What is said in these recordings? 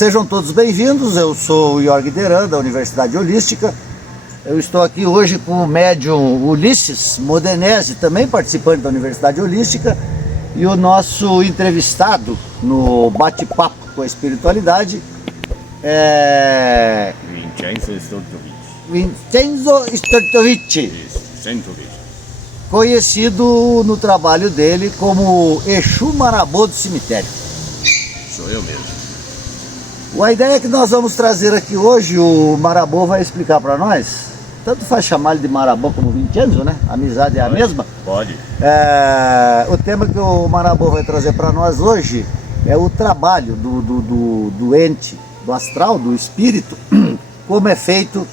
Sejam todos bem-vindos, eu sou o Jorg Deran, da Universidade Holística. Eu estou aqui hoje com o médium Ulisses Modenese, também participante da Universidade Holística, e o nosso entrevistado no bate-papo com a espiritualidade é Vincenzo Stortovic, conhecido no trabalho dele como Exu Marabô do Cemitério. Sou eu mesmo. A ideia que nós vamos trazer aqui hoje, o Marabô vai explicar para nós. Tanto faz chamar ele de Marabô como Vincenzo, né? A amizade é a mesma. Pode. O tema que o Marabô vai trazer para nós hoje é o trabalho do ente, do astral, do espírito, como é feito,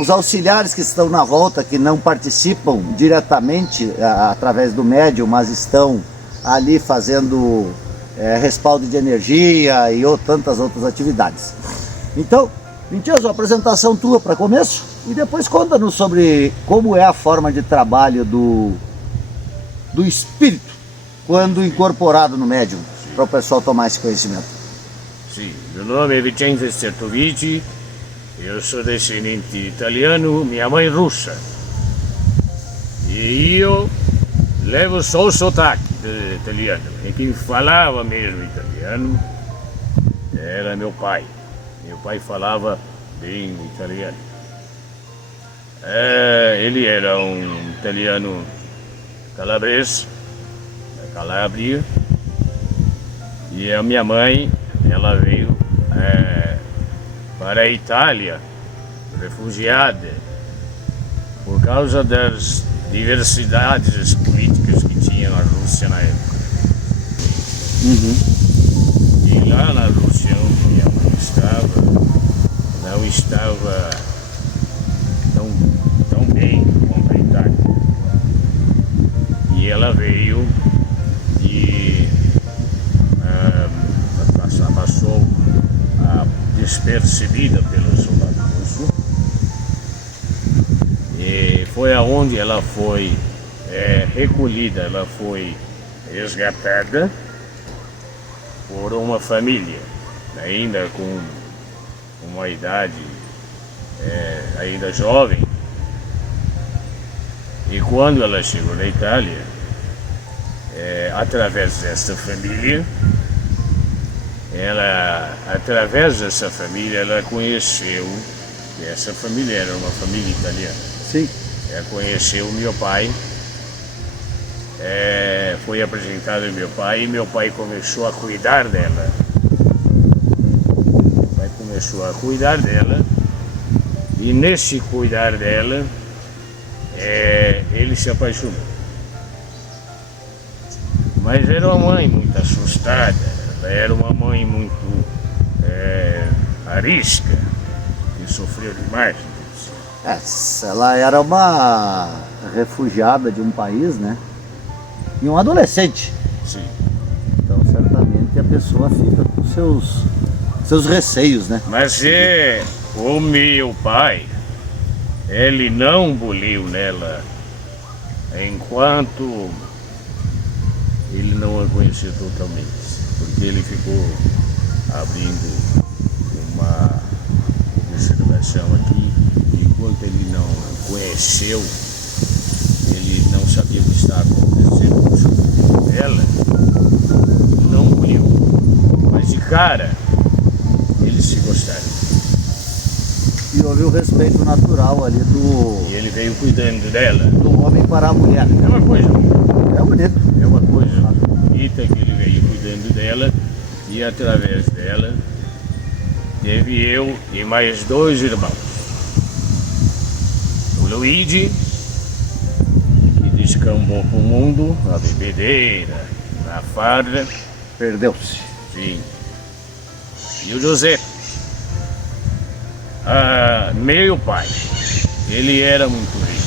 os auxiliares que estão na volta, que não participam diretamente através do médium, mas estão ali fazendo respaldo de energia e tantas outras atividades. Então, Vincenzo, a apresentação tua para começo e depois conta-nos sobre como é a forma de trabalho do espírito quando incorporado no médium, para o pessoal tomar esse conhecimento. Sim, meu nome é Vincenzo Stortovic, eu sou descendente italiano, minha mãe russa. E eu levo só o sotaque italiano, e quem falava mesmo italiano era meu pai. Meu pai falava bem italiano. Ele era um italiano calabrese, da Calábria, e a minha mãe, ela veio para a Itália, refugiada, por causa das diversidades políticas que tinha na Rússia na época. E lá na Rússia, onde minha mãe não estava tão bem como a Itália. E ela veio e passou despercebida pelo soldado russo. E foi aonde ela foi recolhida, ela foi resgatada por uma família, ainda com uma idade ainda jovem. E quando ela chegou na Itália, através dessa família, ela conheceu, essa família era uma família italiana. Sim. Ela conheceu o meu pai, foi apresentado ao meu pai, e meu pai começou a cuidar dela. E nesse cuidar dela, ele se apaixonou. Mas era uma mãe muito assustada, ela era uma mãe muito arisca, que sofreu demais. Ela era uma refugiada de um país, né? E um adolescente. Sim. Então, certamente, a pessoa fica com seus receios, né? Mas o meu pai, ele não buliu nela enquanto ele não a conheceu totalmente, porque ele ficou abrindo uma observação aqui, e enquanto ele não conheceu, ele não sabia o que estava acontecendo com o filho dela, não buliu, mas de cara eles se gostaram. E houve o respeito natural ali E ele veio cuidando dela. do homem para a mulher. É uma coisa. É bonito. É uma coisa bonita que ele veio cuidando dela, e através dela teve eu e mais 2 irmãos. O Luigi, que descambou para o mundo, na bebedeira, na farda. Perdeu-se. Sim. E o José. Meu pai, ele era muito rico.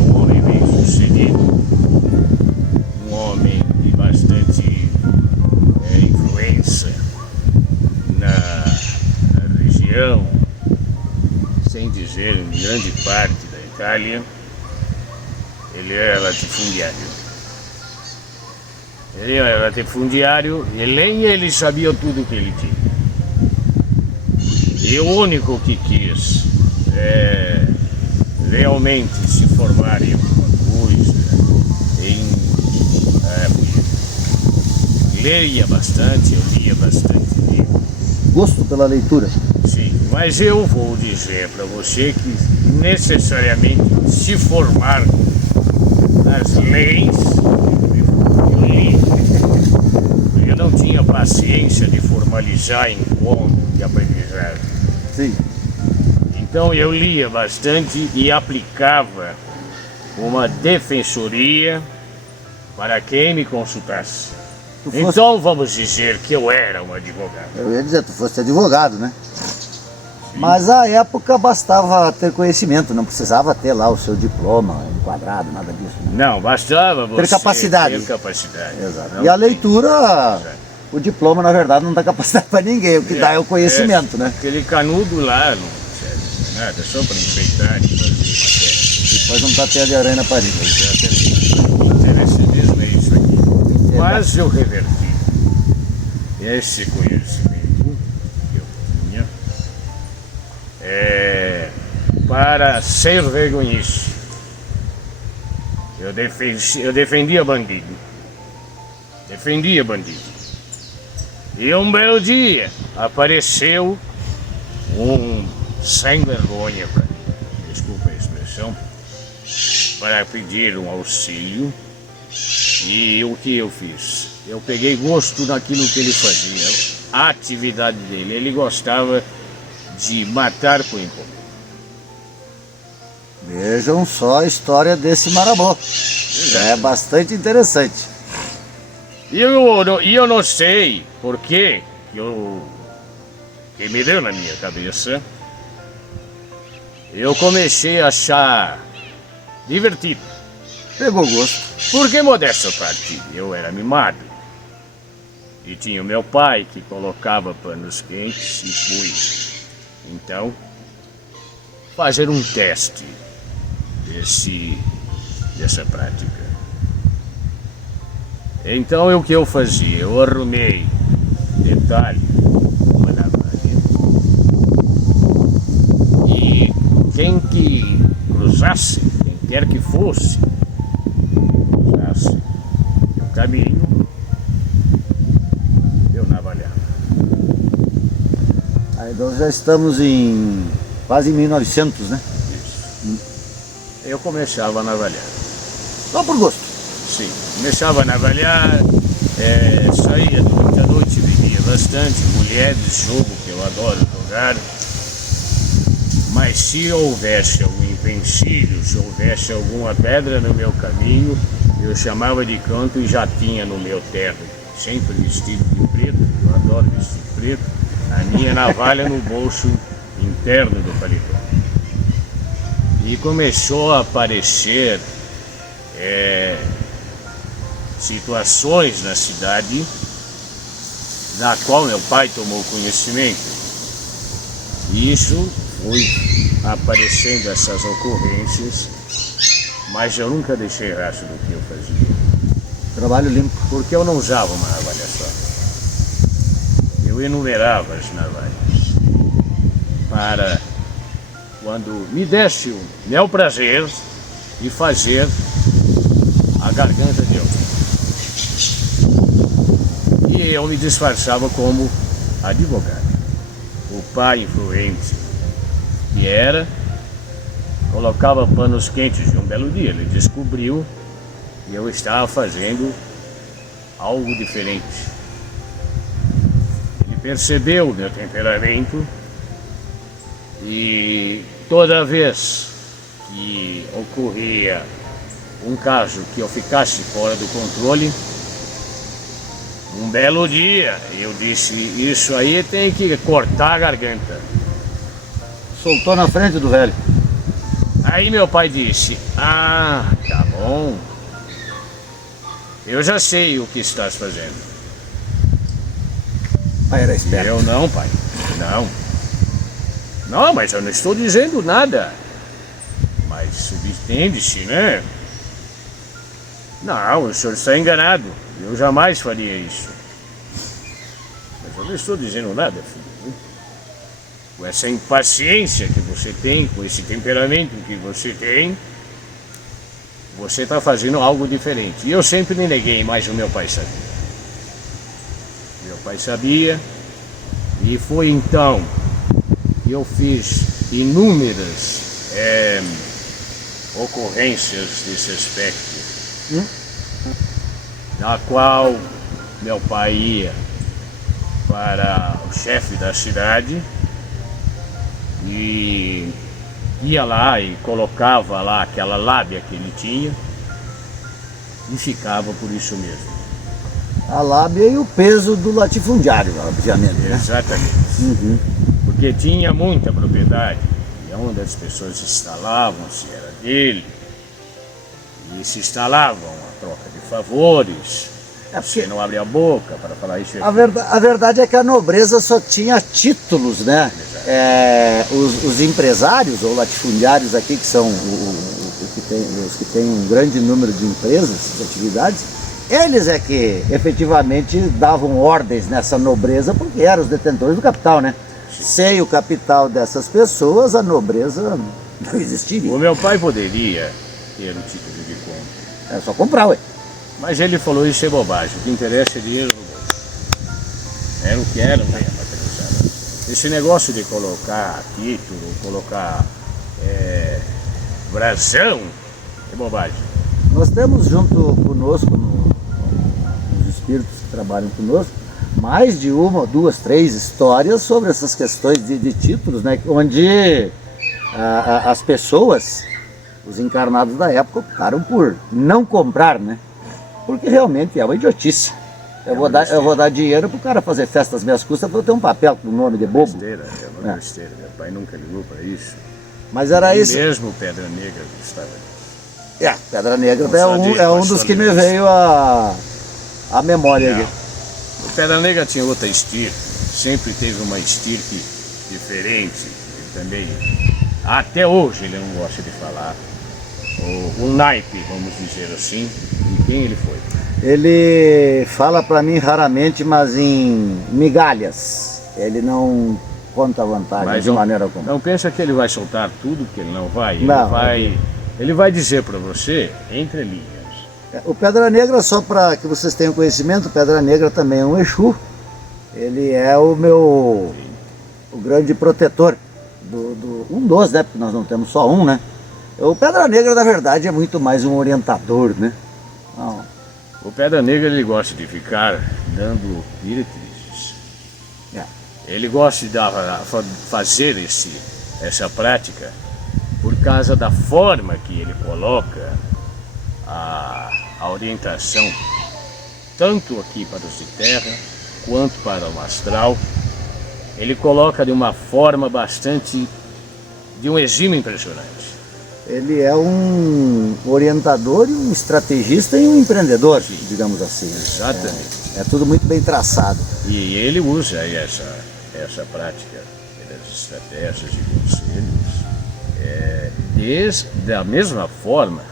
Um homem bem sucedido, um homem de bastante influência na região, sem dizer em grande parte da Itália. Ele era latifundiário. Ele era latifundiário e nem ele sabia tudo que ele tinha. E o único que quis realmente se formar em alguma coisa, leia bastante, eu lia bastante livro. Gosto pela leitura. Sim, mas eu vou dizer para você que necessariamente se formar nas leis, eu não tinha paciência de formalizar encontro de aprendizagem. Sim. Então eu lia bastante e aplicava uma defensoria para quem me consultasse. Então vamos dizer que eu era um advogado. Eu ia dizer, tu fosse advogado, né? Mas à época bastava ter conhecimento, não precisava ter lá o seu diploma enquadrado, nada disso. Né? Não, bastava você ter capacidade. Ter capacidade. Exato. Não E a leitura, o diploma na verdade não dá capacidade para ninguém, o que dá é o conhecimento, né? Aquele canudo lá, não serve nada, só para enfeitar e fazer matéria. Depois não tá teia de aranha na parede. Exatamente. O interesse mesmo é isso aqui. Mas eu reverti esse conhecimento que eu tinha para ser vergonhice. Eu defendia bandido. Defendia bandido. E um belo dia apareceu um sem vergonha, desculpa a expressão, para pedir um auxílio. E o que eu fiz? Eu peguei gosto naquilo que ele fazia, a atividade dele. Ele gostava de matar com encomenda. Vejam só a história desse marabô. É bastante interessante. E eu não sei por que me deu na minha cabeça. Eu comecei a achar divertido. Pegou gosto. Porque, modéstia à parte, eu era mimado. E tinha o meu pai que colocava panos quentes e fui, então, fazer um teste dessa prática. Então, o que eu fazia? Eu arrumei, detalhe, uma navalha. E quem que cruzasse, quem quer que fosse, o caminho, eu navalhava. Aí nós já estamos quase em 1900, né? Isso. Eu começava a navalhar. Só por gosto. Sim, começava a navalhar, saía durante a noite, bebia bastante, mulheres, jogo que eu adoro jogar. Mas se houvesse algum empecilho, se houvesse alguma pedra no meu caminho, eu chamava de canto e já tinha no meu terno, sempre vestido de preto, eu adoro vestir preto, a minha navalha no bolso interno do paletó. E começou a aparecer situações na cidade da qual meu pai tomou conhecimento. E isso foi aparecendo essas ocorrências, mas eu nunca deixei rastro do que eu fazia. Trabalho limpo. Porque eu não usava uma navalha só. Eu enumerava as navalhas para quando me desse o meu prazer de fazer a garganta de alguém. E eu me disfarçava como advogado. O pai influente que era, colocava panos quentes de um belo dia. Ele descobriu que eu estava fazendo algo diferente. Ele percebeu o meu temperamento e toda vez que ocorria um caso que eu ficasse fora do controle, um belo dia eu disse, isso aí tem que cortar a garganta. Soltou na frente do velho. Aí meu pai disse, ah, tá bom, eu já sei o que estás fazendo. Pai era esperto. Eu não, pai, não. Não, mas eu não estou dizendo nada. Mas subentende-se, né? Não, o senhor está enganado. Eu jamais faria isso. Mas eu não estou dizendo nada, filho. Com essa impaciência que você tem, com esse temperamento que você tem, você está fazendo algo diferente. E eu sempre me neguei, mas o meu pai sabia. Meu pai sabia, e foi então que eu fiz inúmeras ocorrências desse aspecto, na qual meu pai ia para o chefe da cidade e ia lá e colocava lá aquela lábia que ele tinha e ficava por isso mesmo. A lábia e o peso do latifundiário, obviamente, né? Exatamente. Porque tinha muita propriedade, e onde as pessoas instalavam, se era dele, e se instalavam a troca de favores. Você não abre a boca para falar isso. A verdade é que a nobreza só tinha títulos, né? Os empresários ou latifundiários aqui, que são os que têm um grande número de empresas, de atividades, eles é que efetivamente davam ordens nessa nobreza, porque eram os detentores do capital, né? Sem o capital dessas pessoas, a nobreza não existiria. O meu pai poderia ter o título de conde. É só comprar, ué. Mas ele falou, isso é bobagem, o que interessa é dinheiro no bolso. Era o que era, não é materializado. Esse negócio de colocar título, colocar brasão, é bobagem. Nós temos junto conosco, nos espíritos que trabalham conosco, mais de uma, duas, três histórias sobre essas questões de títulos, né? Onde as pessoas, os encarnados da época, optaram por não comprar, né? Porque realmente é uma idiotice. Eu vou dar dinheiro pro cara fazer festa às minhas custas para eu ter um papel com o nome de bobo. Besteira, é uma besteira. Meu pai nunca ligou para isso. Mas era isso. Mesmo Pedra Negra estava ali. Pedra Negra é um dos que me veio à memória aqui. O Pedra Negra tinha outra estirpe, sempre teve uma estirpe diferente. Ele também, até hoje, ele não gosta de falar. O naipe, vamos dizer assim, em quem ele foi. Ele fala para mim raramente, mas em migalhas. Ele não conta vantagem Mas de maneira alguma. Não pensa que ele vai soltar tudo, que ele não vai. Ele vai dizer para você, entre linhas. O Pedra Negra, só para que vocês tenham conhecimento, o Pedra Negra também é um Exu. Ele é o grande protetor, um dos, né? Porque nós não temos só um, né? O Pedra Negra, na verdade, é muito mais um orientador, né? Não. O Pedra Negra, ele gosta de ficar dando diretrizes. Ele gosta de fazer essa prática por causa da forma que ele coloca a orientação, tanto aqui para os de terra, quanto para o astral. Ele coloca de uma forma de um exímio impressionante. Ele é um orientador, um estrategista e um empreendedor, digamos assim. Exatamente. É tudo muito bem traçado. E ele usa essa prática das estratégias e conselhos desde a mesma forma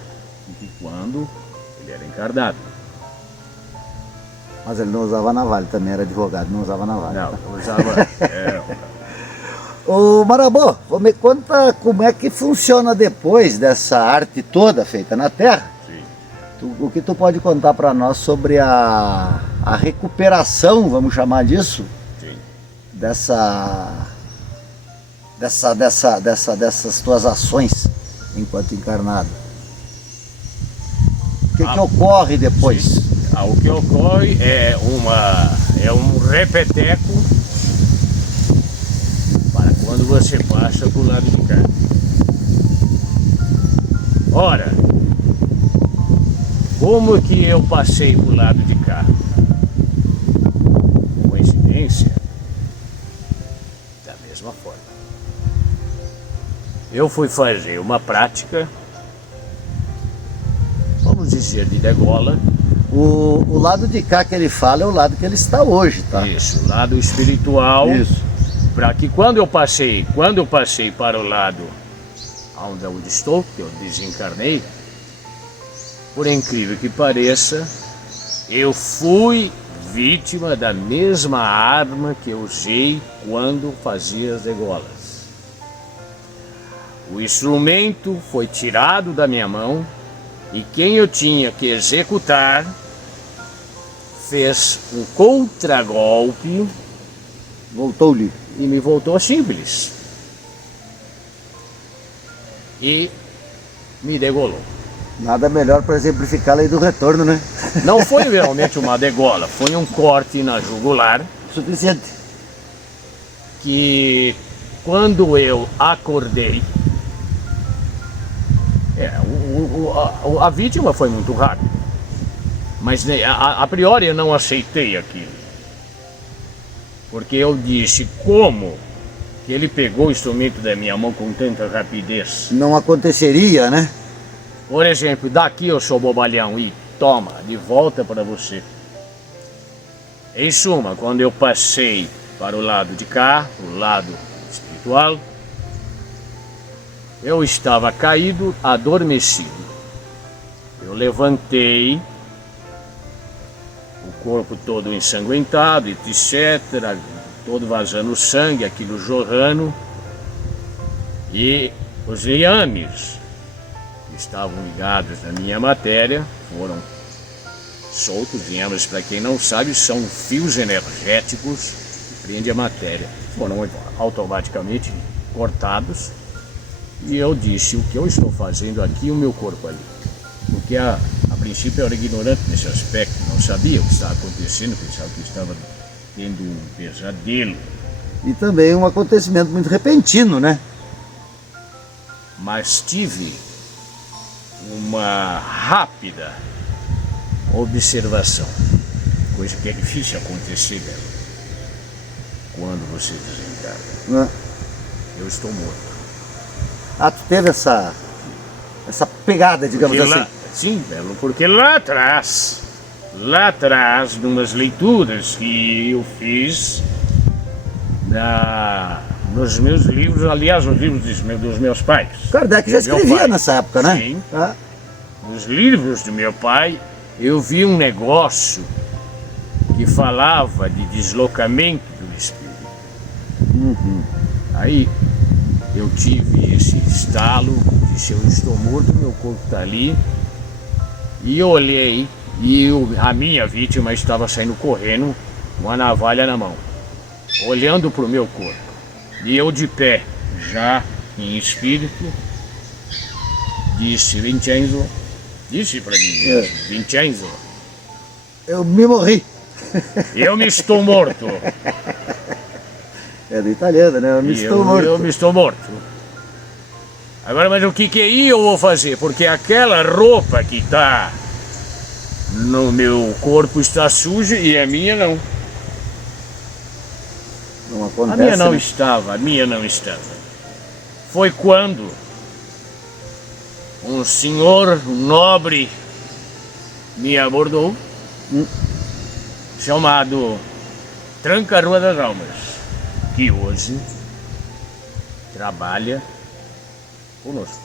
de quando ele era encarnado. Mas ele não usava navalha, também era advogado, não usava navalha. Não, usava... Ô Marabô, me conta como é que funciona depois dessa arte toda feita na Terra. Sim. O que tu pode contar para nós sobre a recuperação, vamos chamar disso? Sim. Dessas tuas ações enquanto encarnado. O que ocorre depois? O que ocorre é um repeteco para quando você passa para o lado de cá. Ora, como que eu passei para o lado de cá? Coincidência? Da mesma forma. Eu fui fazer uma prática, vamos dizer, de degola. O lado de cá que ele fala é o lado que ele está hoje, tá? Isso, o lado espiritual. Isso. Para que quando eu passei para o lado onde estou, que eu desencarnei, por incrível que pareça, eu fui vítima da mesma arma que eu usei quando fazia as degolas. O instrumento foi tirado da minha mão e quem eu tinha que executar fez um contragolpe Voltou-lhe. e me voltou simples. E me degolou. Nada melhor para exemplificar a lei do retorno, né? Não foi realmente uma degola, foi um corte na jugular Suficiente. que quando eu acordei, a vítima foi muito rápida, mas a priori eu não aceitei aquilo, porque eu disse como que ele pegou o instrumento da minha mão com tanta rapidez. Não aconteceria, né? Por exemplo, daqui eu sou bobalhão e toma, de volta para você. Em suma, quando eu passei para o lado de cá, o lado espiritual, eu estava caído, adormecido. Eu levantei, o corpo todo ensanguentado, etc., todo vazando sangue, aquilo jorrando, e os liames que estavam ligados na minha matéria foram soltos. Liames, para quem não sabe, são fios energéticos que prendem a matéria. Foram automaticamente cortados. E eu disse, o que eu estou fazendo aqui, o meu corpo ali? Porque a princípio eu era ignorante nesse aspecto, não sabia o que estava acontecendo, pensava que estava tendo um pesadelo. E também um acontecimento muito repentino, né? Mas tive uma rápida observação, coisa que é difícil acontecer, Belo, quando você desencarna. Eu estou morto. Ah, tu teve essa pegada, digamos Porque assim. lá, sim, Belo, porque lá atrás, numas leituras que eu fiz nos meus livros, aliás, nos livros dos meus pais. Kardec já escrevia nessa época, né? Sim. Ah, Nos livros do meu pai, eu vi um negócio que falava de deslocamento do espírito. Aí eu tive esse estalo, disse, eu estou morto, meu corpo está ali. E eu olhei e a minha vítima estava saindo correndo com a navalha na mão, olhando para o meu corpo. E eu de pé, já em espírito, disse, Vincenzo, disse para mim mesmo, Vincenzo, eu me morri. eu me estou morto. É do italiano, né? Eu me estou morto. Eu me estou morto. Agora, mas o que eu vou fazer? Porque aquela roupa que está no meu corpo está suja e a minha não. Não acontece, A minha não né? estava, a minha não estava. Foi quando um senhor nobre me abordou, chamado Tranca-Rua das Almas, que hoje trabalha conosco.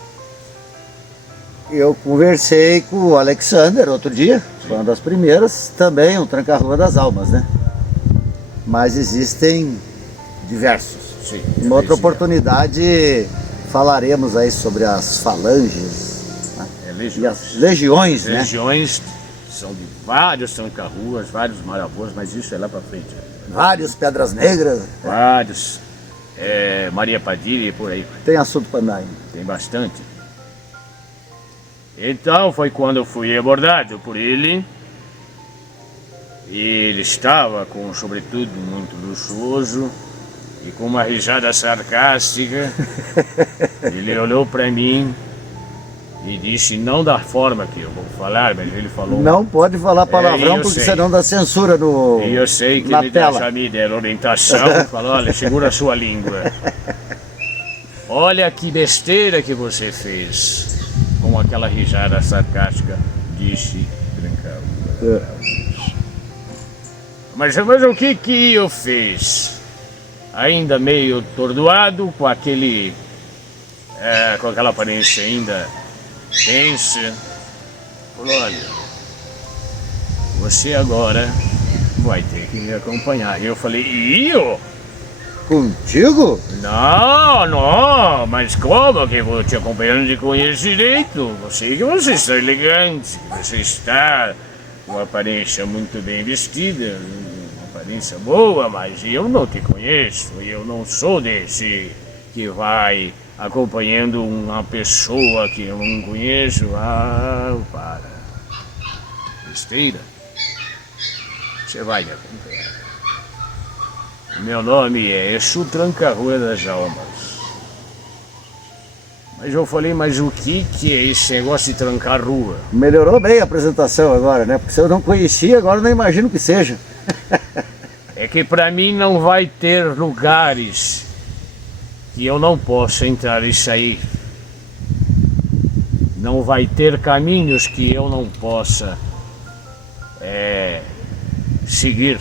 Eu conversei com o Alexander outro dia, foi uma das primeiras, também um Tranca-Rua das Almas, né? Mas existem diversos. Sim, Em outra oportunidade falaremos aí sobre as falanges, né? E as legiões, né? Legiões são de vários tranca-ruas, vários maravôs, mas isso é lá pra frente. Vários Pedras Negras, Vários, Maria Padilha e por aí, tem assunto para andar ainda. tem bastante. Então foi quando eu fui abordado por ele. Ele estava com um sobretudo muito luxuoso e com uma risada sarcástica. Ele olhou para mim e disse, não da forma que eu vou falar, mas ele falou... Não pode falar palavrão, eu porque sei. senão dá censura no, E eu sei que na ele tela. já me deram orientação, falou, olha, segura a sua língua. Olha que besteira que você fez. Com aquela risada sarcástica, disse Tranca-Rua. Mas o que eu fiz? Ainda meio atordoado, com aquela aparência ainda tensa. Falou, olha, você agora vai ter que me acompanhar. E eu falei, e eu? Contigo? Não, não, mas como que eu vou te acompanhando de conhecer direito? Você está elegante, você está com uma aparência muito bem vestida, uma aparência boa, mas eu não te conheço, eu não sou desse que vai acompanhando uma pessoa que eu não conheço. Ah, para. Besteira. Você vai me acompanhar. Meu nome é Exu Tranca-Rua das Almas. Mas eu falei, mas o que é esse negócio de trancar rua? Melhorou bem a apresentação agora, né? Porque se eu não conhecia, agora eu não imagino que seja. É que pra mim não vai ter lugares que eu não possa entrar e sair. Não vai ter caminhos que eu não possa seguir.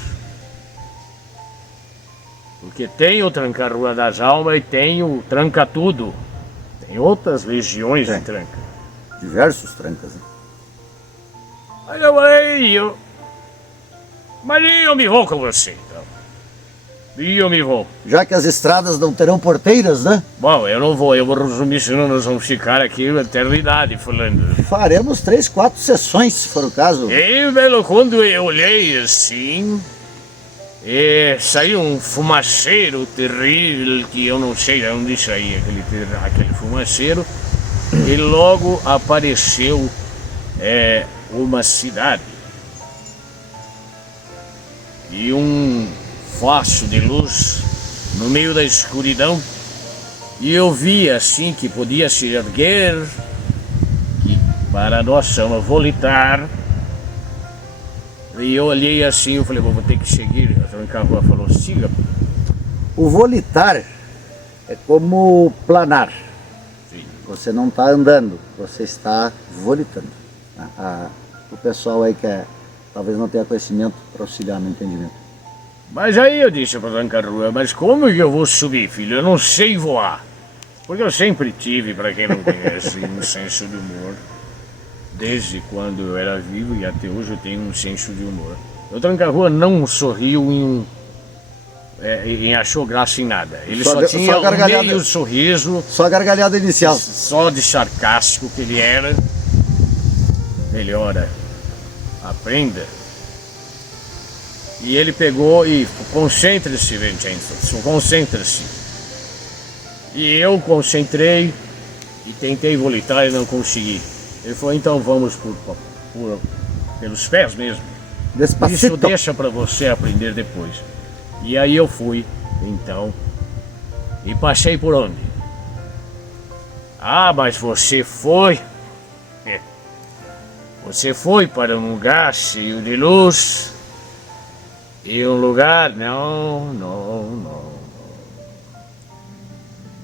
Porque tem o Tranca-Rua das Almas e tem o Tranca-Tudo. Tem outras legiões de tranca. Diversos trancas, né? Mas eu falei, mas eu me vou com você, então. E eu me vou. Já que as estradas não terão porteiras, né? Bom, eu vou resumir, senão nós vamos ficar aqui uma eternidade falando. Faremos 3, 4 sessões, se for o caso. E, velho, quando eu olhei assim, saiu um fumaceiro terrível, que eu não sei de onde saía aquele fumaceiro, e logo apareceu uma cidade. E um facho de luz no meio da escuridão, e eu vi assim que podia se erguer, que para nós chama volitar. E eu olhei assim, eu falei, vou ter que seguir. A Tranca-Rua falou, siga. O volitar é como planar. Sim. Você não está andando, você está volitando. O pessoal aí que talvez não tenha conhecimento para auxiliar no entendimento. Mas aí eu disse para a Tranca-Rua, mas como que eu vou subir, filho? Eu não sei voar. Porque eu sempre tive, para quem não conhece, um senso de humor. Desde quando eu era vivo e até hoje eu tenho um senso de humor. O Tranca-Rua não sorriu e achou graça em nada. Ele só tinha um meio sorriso. Só a gargalhada inicial. Só de sarcástico que ele era. Melhora, aprenda. E ele pegou e concentre-se, Vincenzo, concentre-se. E eu concentrei e tentei volitar e não consegui. Ele falou, então vamos pelos pés mesmo. Despacito. Isso deixa para você aprender depois. E aí eu fui, então, e passei por onde? Ah, mas você foi... Você foi para um lugar cheio de luz... E um lugar, não.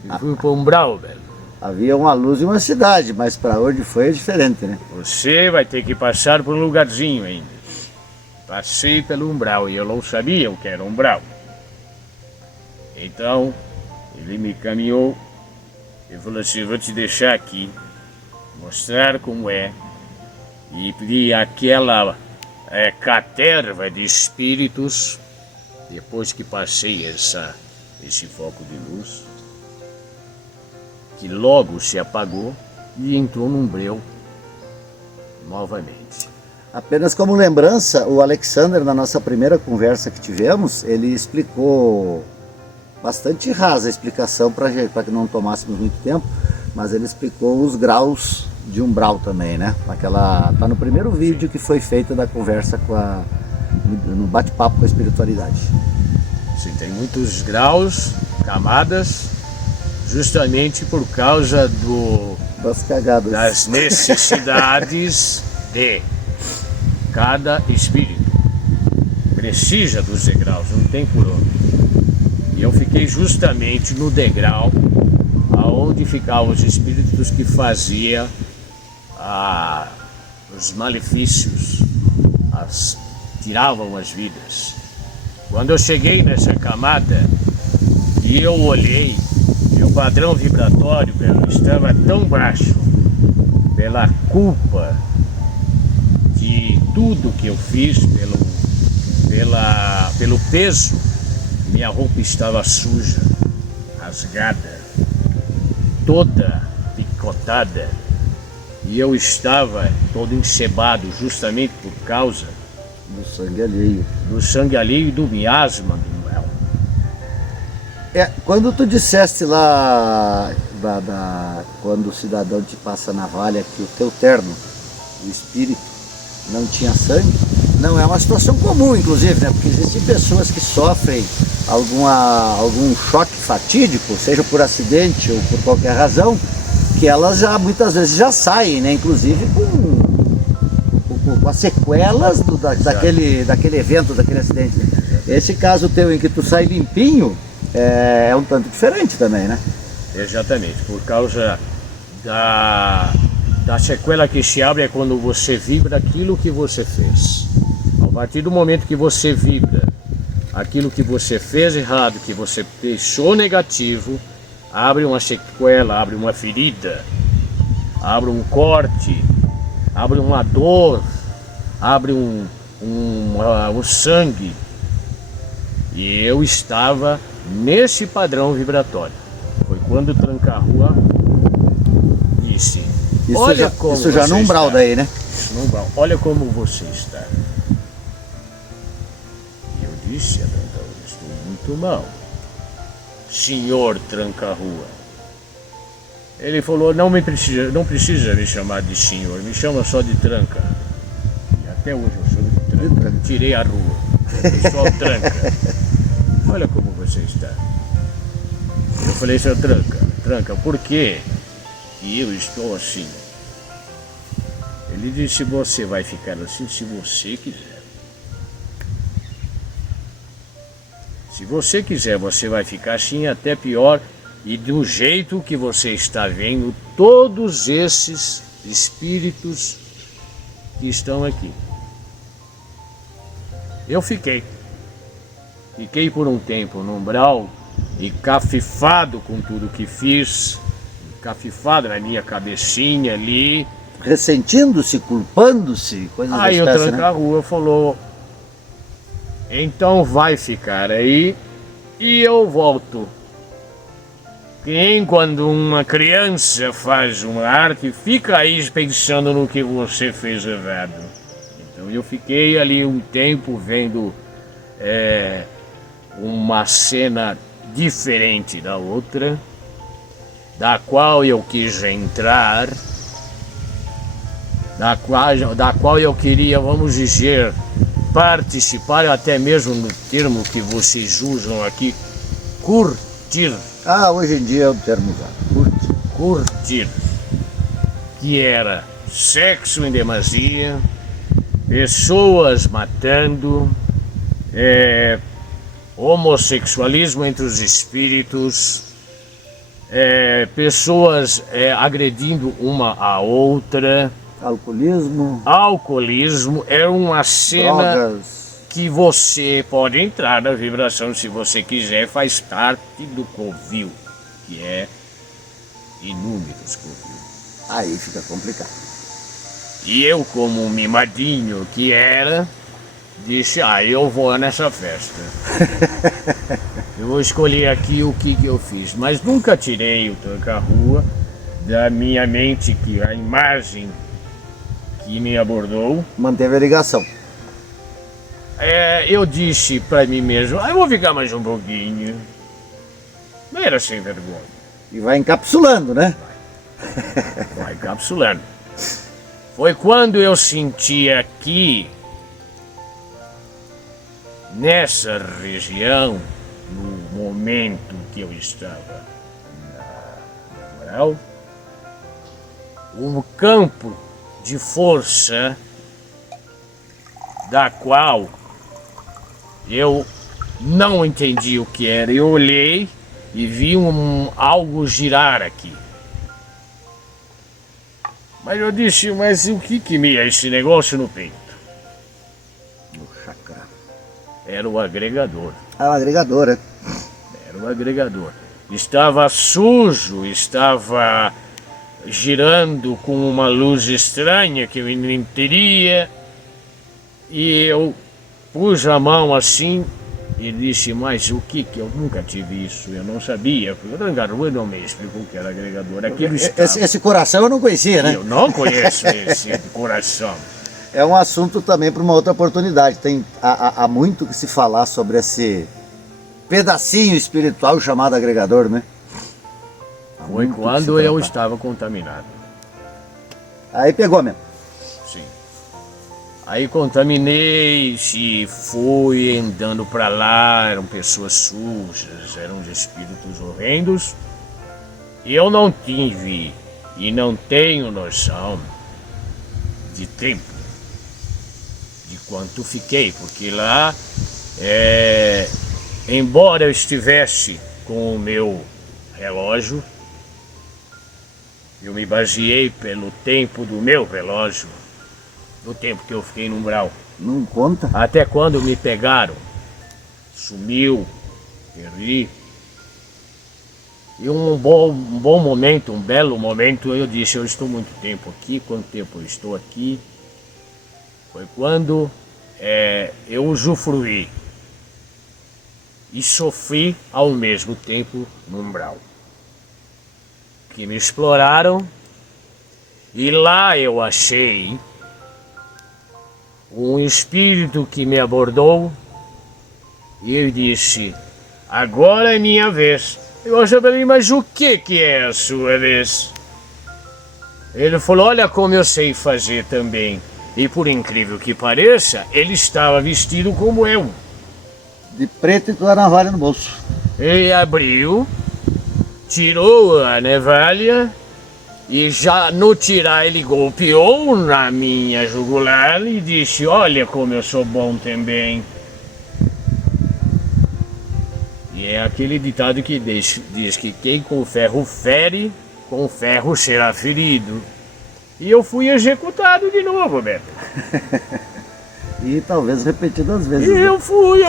Eu fui para Umbral, velho. Havia uma luz em uma cidade, mas para onde foi é diferente, né? Você vai ter que passar por um lugarzinho ainda. Passei pelo Umbral e eu não sabia o que era Umbral. Então, ele me caminhou e falou assim, vou te deixar aqui, mostrar como é. E aquela... caterva de espíritos, depois que passei esse foco de luz, que logo se apagou e entrou num breu novamente. Apenas como lembrança, o Alexander, na nossa primeira conversa que tivemos, ele explicou bastante rasa a explicação para que não tomássemos muito tempo, mas ele explicou os graus de umbral também, né? Tá no primeiro vídeo que foi feito da conversa no bate-papo com a espiritualidade. Sim, tem muitos graus, camadas, justamente por causa das cagadas, das necessidades de cada espírito. Precisa dos degraus, não tem por onde. E eu fiquei justamente no degrau aonde ficavam os espíritos que faziam os malefícios, tiravam as vidas. Quando eu cheguei nessa camada e eu olhei, meu padrão vibratório estava tão baixo pela culpa de tudo que eu fiz, pelo peso, minha roupa estava suja, rasgada, toda picotada. E eu estava todo encebado justamente por causa Do sangue alheio. do sangue alheio e do miasma do mel. Quando tu disseste lá, quando o cidadão te passa na valha que o teu terno, o espírito, não tinha sangue, não é uma situação comum, inclusive, né? Porque existem pessoas que sofrem algum choque fatídico, seja por acidente ou por qualquer razão, que elas já muitas vezes já saem, né? Inclusive com as sequelas daquele evento, daquele acidente. Esse caso teu em que tu sai limpinho é um tanto diferente também, né? Exatamente, por causa da sequela que se abre é quando você vibra aquilo que você fez. A partir do momento que você vibra aquilo que você fez errado, que você deixou negativo, abre uma sequela, abre uma ferida, abre um corte, abre uma dor, abre um sangue. E eu estava nesse padrão vibratório. Foi quando o Tranca-Rua disse: olha como isso já você no umbral está. daí, né? Isso no umbral. Olha como você está. E eu disse: estou muito mal, senhor Tranca-Rua. Ele falou: não precisa me chamar de senhor, me chama só de Tranca. E até hoje eu chamo de Tranca. Tirei a rua. O pessoal Tranca. Olha como você está. Eu falei: seu Tranca, por quê que eu estou assim? Ele disse: você vai ficar assim se você quiser. Se você quiser, você vai ficar assim, até pior. E do jeito que você está vendo todos esses espíritos que estão aqui. Eu fiquei por um tempo no umbral, encafifado com tudo que fiz, encafifado na minha cabecinha ali. Ressentindo-se, culpando-se, coisas da Aí o espécie, né? Tranca-Rua falou: então vai ficar aí e eu volto. Que nem quando uma criança faz uma arte, fica aí pensando no que você fez errado. Então eu fiquei ali um tempo vendo uma cena diferente da outra, da qual eu quis entrar, da qual eu queria, vamos dizer, participar, até mesmo no termo que vocês usam aqui, curtir. Hoje em dia é o termo usado, Curtir, que era sexo em demasia, pessoas matando, homossexualismo entre os espíritos, pessoas agredindo uma a outra, alcoolismo. Era uma cena drogas. Que você pode entrar na vibração se você quiser, faz parte do covil, que é inúmeros covil. Aí fica complicado. E eu, como um mimadinho que era, disse: eu vou nessa festa. Eu vou escolher aqui o que eu fiz. Mas nunca tirei o Tranca-Rua da minha mente, que a imagem que me abordou. Manteve a ligação. Eu disse pra mim mesmo: eu vou ficar mais um pouquinho. Não era sem vergonha. E vai encapsulando, né? Vai encapsulando. Foi quando eu senti aqui, nessa região, no momento que eu estava na moral, um campo de força da qual eu não entendi o que era. Eu olhei e vi algo girar aqui. Mas eu disse: mas o que me é esse negócio no peito? O chakra. Era o agregador. O agregador, é? Era o agregador. Estava sujo, estava girando com uma luz estranha que eu não entendia. E eu pus a mão assim e disse, mas o que eu nunca tive isso, eu não sabia. O Tranca-Rua não me explicou que era agregador. Aquilo estava. Esse coração eu não conhecia, né? Eu não conheço esse coração. É um assunto também para uma outra oportunidade. Há muito que se falar sobre esse pedacinho espiritual chamado agregador, né? Foi quando eu estava contaminado. Aí pegou mesmo. Sim. Aí contaminei e fui andando para lá, eram pessoas sujas, eram de espíritos horrendos. E eu não tive e não tenho noção de tempo, de quanto fiquei, porque lá, embora eu estivesse com o meu relógio, eu me baseei pelo tempo do meu relógio, do tempo que eu fiquei no umbral. Não conta? Até quando me pegaram, sumiu, perdi. E um bom momento, um belo momento, eu disse, eu estou muito tempo aqui, quanto tempo eu estou aqui? Foi quando eu usufruí e sofri ao mesmo tempo no umbral. Que me exploraram e lá eu achei um espírito que me abordou e ele disse, agora é minha vez. Eu falei, mas o que é a sua vez? Ele falou, olha como eu sei fazer também. E por incrível que pareça, ele estava vestido como eu. De preto e com a navalha no bolso. Ele abriu, tirou a navalha e já no tirar ele golpeou na minha jugular e disse, olha como eu sou bom também. E é aquele ditado que diz que quem com ferro fere, com ferro será ferido. E eu fui executado de novo, Beto. E talvez repetidas vezes. E eu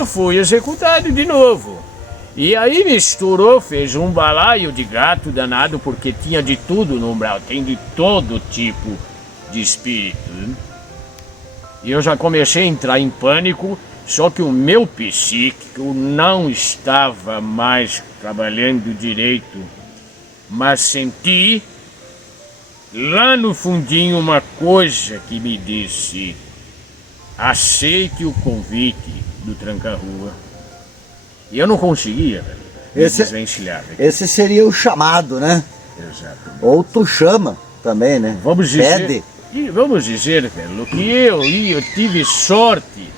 fui executado de novo. E aí misturou, fez um balaio de gato danado, porque tinha de tudo no umbral, tem de todo tipo de espírito. E eu já comecei a entrar em pânico, só que o meu psíquico não estava mais trabalhando direito. Mas senti lá no fundinho uma coisa que me disse, aceite o convite do Tranca-Rua. E eu não conseguia, velho, me desvencilhar. Esse seria o chamado, né? Exatamente. Ou tu chama também, né? Vamos dizer, Pede. vamos dizer, velho, que eu tive sorte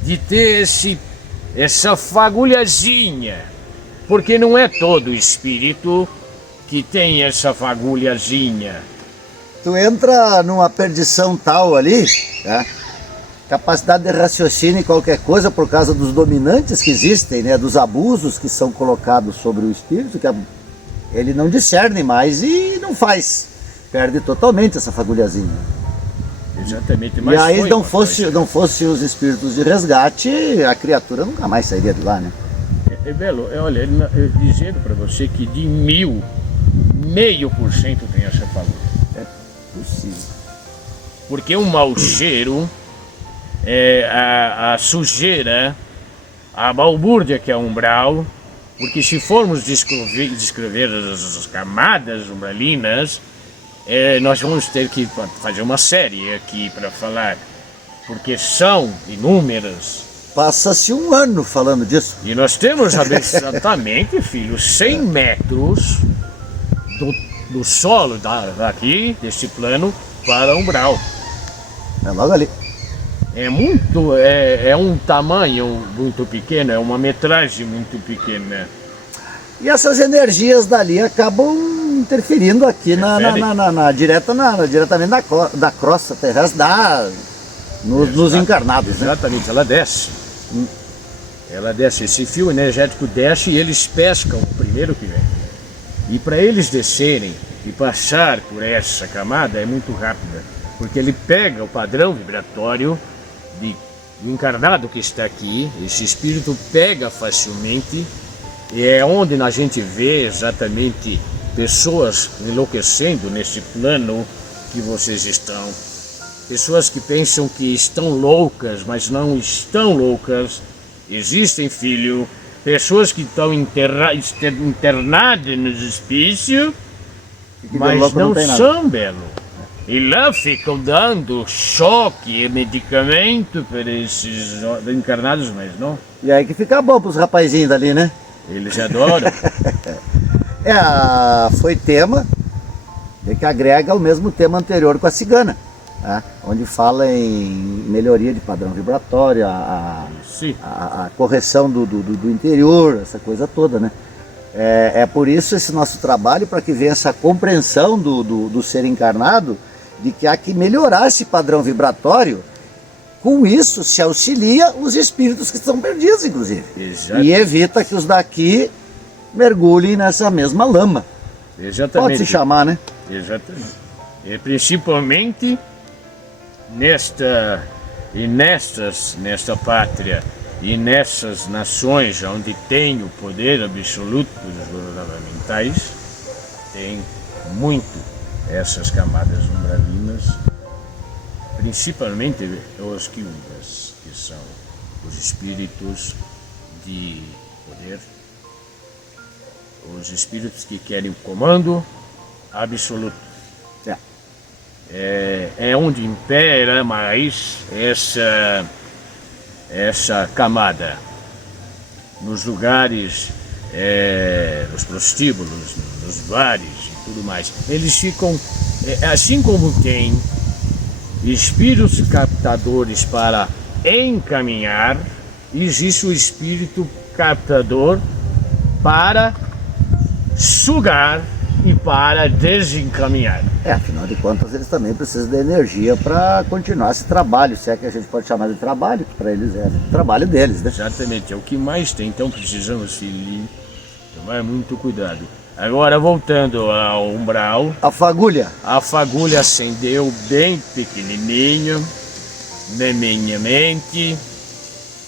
de ter essa fagulhazinha, porque não é todo espírito que tem essa fagulhazinha. Tu entra numa perdição tal ali, tá? Capacidade de raciocínio em qualquer coisa por causa dos dominantes que existem, né? Dos abusos que são colocados sobre o espírito, que ele não discerne mais e não faz. Perde totalmente essa fagulhazinha. Exatamente. Mas e aí não fosse os espíritos de resgate, a criatura nunca mais sairia de lá, né? Belo, olha, eu dizendo para você que de 1.000, 0,5% tem essa fagulha. É possível. Porque o mau cheiro, a sujeira, a balbúrdia que é umbral, porque se formos descrever as camadas umbralinas, nós vamos ter que fazer uma série aqui para falar, porque são inúmeras. Passa-se um ano falando disso. E nós temos exatamente, filho, 100 metros do solo daqui, deste plano, para umbral. É logo ali. É um tamanho muito pequeno, é uma metragem muito pequena. E essas energias dali acabam interferindo aqui diretamente da crosta terrestre, nos encarnados. Exatamente, né? Ela desce. Ela desce, esse fio energético desce e eles pescam o primeiro que vem. E para eles descerem e passar por essa camada é muito rápida, porque ele pega o padrão vibratório do encarnado que está aqui, esse espírito pega facilmente, e é onde a gente vê exatamente pessoas enlouquecendo nesse plano que vocês estão. pessoas que pensam que estão loucas, mas não estão loucas. Existem, filho, pessoas que estão internadas nos hospícios, mas não são, Belo. E lá ficam dando choque e medicamento para esses encarnados, mas não. E aí que fica bom pros rapazinhos dali, né? Eles adoram. Foi tema que agrega o mesmo tema anterior com a cigana, né? Onde fala em melhoria de padrão vibratório, a correção do interior, essa coisa toda, né? É por isso esse nosso trabalho, para que venha essa compreensão do ser encarnado, de que há que melhorar esse padrão vibratório. Com isso se auxilia os espíritos que estão perdidos, inclusive. Exato. E evita que os daqui mergulhem nessa mesma lama. Exatamente. Pode se chamar, né? Exatamente. E principalmente nesta pátria e nessas nações onde tem o poder absoluto dos governamentais, tem muito essas camadas umbralinas, principalmente os quiumbas, que são os espíritos de poder, os espíritos que querem o comando absoluto. É onde impera mais essa camada. Nos lugares, nos prostíbulos, nos bares e tudo mais. Eles ficam, assim como tem espíritos captadores para encaminhar, existe o espírito captador para sugar e para desencaminhar. Afinal de contas, eles também precisam de energia para continuar esse trabalho, se é que a gente pode chamar de trabalho, que para eles é o trabalho deles, né? Exatamente, é o que mais tem, então precisamos, filhinho, tomar muito cuidado. Agora, voltando ao umbral. A fagulha. A fagulha acendeu bem pequenininho, na minha mente,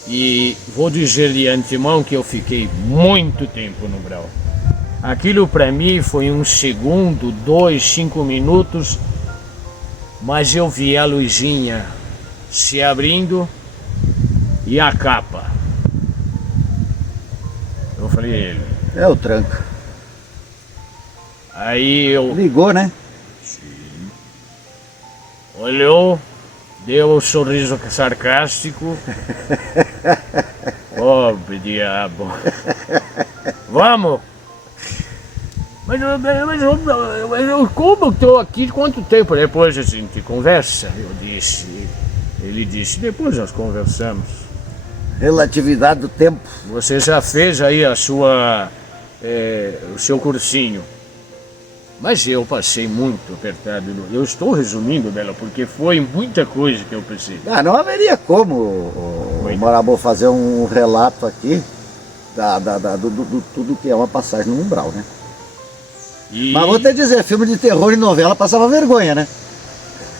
e vou dizer de antemão que eu fiquei muito tempo no umbral. Aquilo para mim foi 1 segundo, 2, 5 minutos, mas eu vi a luzinha se abrindo e a capa. Eu falei, ele. É o tranco. Aí eu... Ligou, né? Sim. Olhou, deu um sorriso sarcástico. Pobre diabo. Vamos! Mas como eu estou aqui, quanto tempo depois a gente conversa? Ele disse, depois nós conversamos. Relatividade do tempo. Você já fez aí o seu cursinho. Mas eu passei muito apertado. Eu estou resumindo, Bela, porque foi muita coisa que eu pensei. Não haveria como o Marabô fazer um relato aqui do tudo que é uma passagem no umbral, né? Mas vou te dizer, filme de terror e novela passava vergonha, né?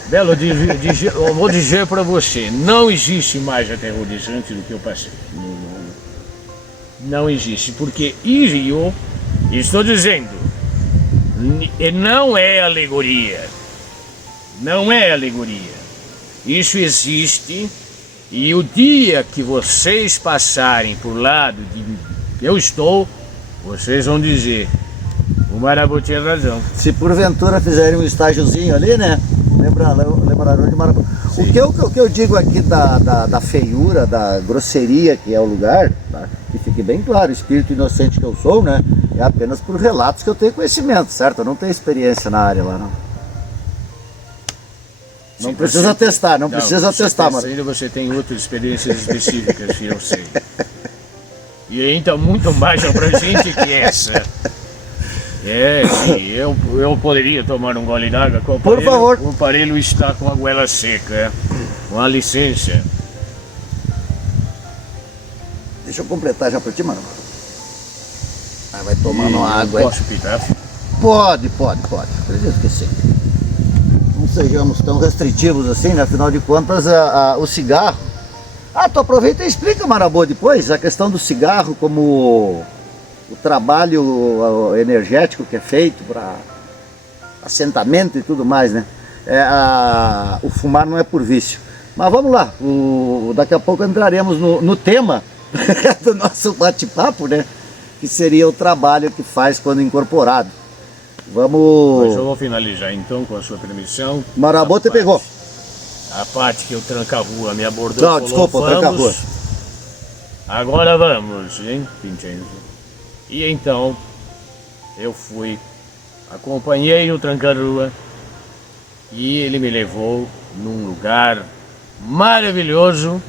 Belo, eu vou dizer para você, não existe mais aterrorizante do que eu passei. Não existe, porque eu estou dizendo, não é alegoria. Não é alegoria. Isso existe, e o dia que vocês passarem por lado de eu estou, vocês vão dizer, o Marabô tinha razão. Se porventura fizerem um estágiozinho ali, né? Lembrarão de Marabô. O que eu digo aqui da feiura, da grosseria que é o lugar, tá? Que fique bem claro, o espírito inocente que eu sou, né? É apenas por relatos que eu tenho conhecimento, certo? Eu não tenho experiência na área lá, não. Não precisa testar, não precisa testar, mano. Ainda você tem outras experiências específicas que eu sei. E ainda muito mais abrangente que essa. Eu poderia tomar um gole d'água. Por favor. O aparelho está com a goela seca. Com a licença. Deixa eu completar já pra ti, mano. Aí vai tomando água aí. Posso pitar? Pode. Acredito que sim. Não sejamos tão restritivos assim, né? Afinal de contas, o cigarro... tu aproveita e explica, Marabô, depois, a questão do cigarro como... o trabalho energético que é feito para assentamento e tudo mais, né? o fumar não é por vício. Mas vamos lá, daqui a pouco entraremos no tema do nosso bate-papo, né? Que seria o trabalho que faz quando incorporado. Mas eu Vamos... vou finalizar então, com a sua permissão. Marabô te pegou. A parte que o tranca-rua me abordou. Não, falou, desculpa, o tranca-rua. "Vamos, agora vamos, hein, Vincenzo?" E então, eu fui, acompanhei o tranca-rua e ele me levou num lugar maravilhoso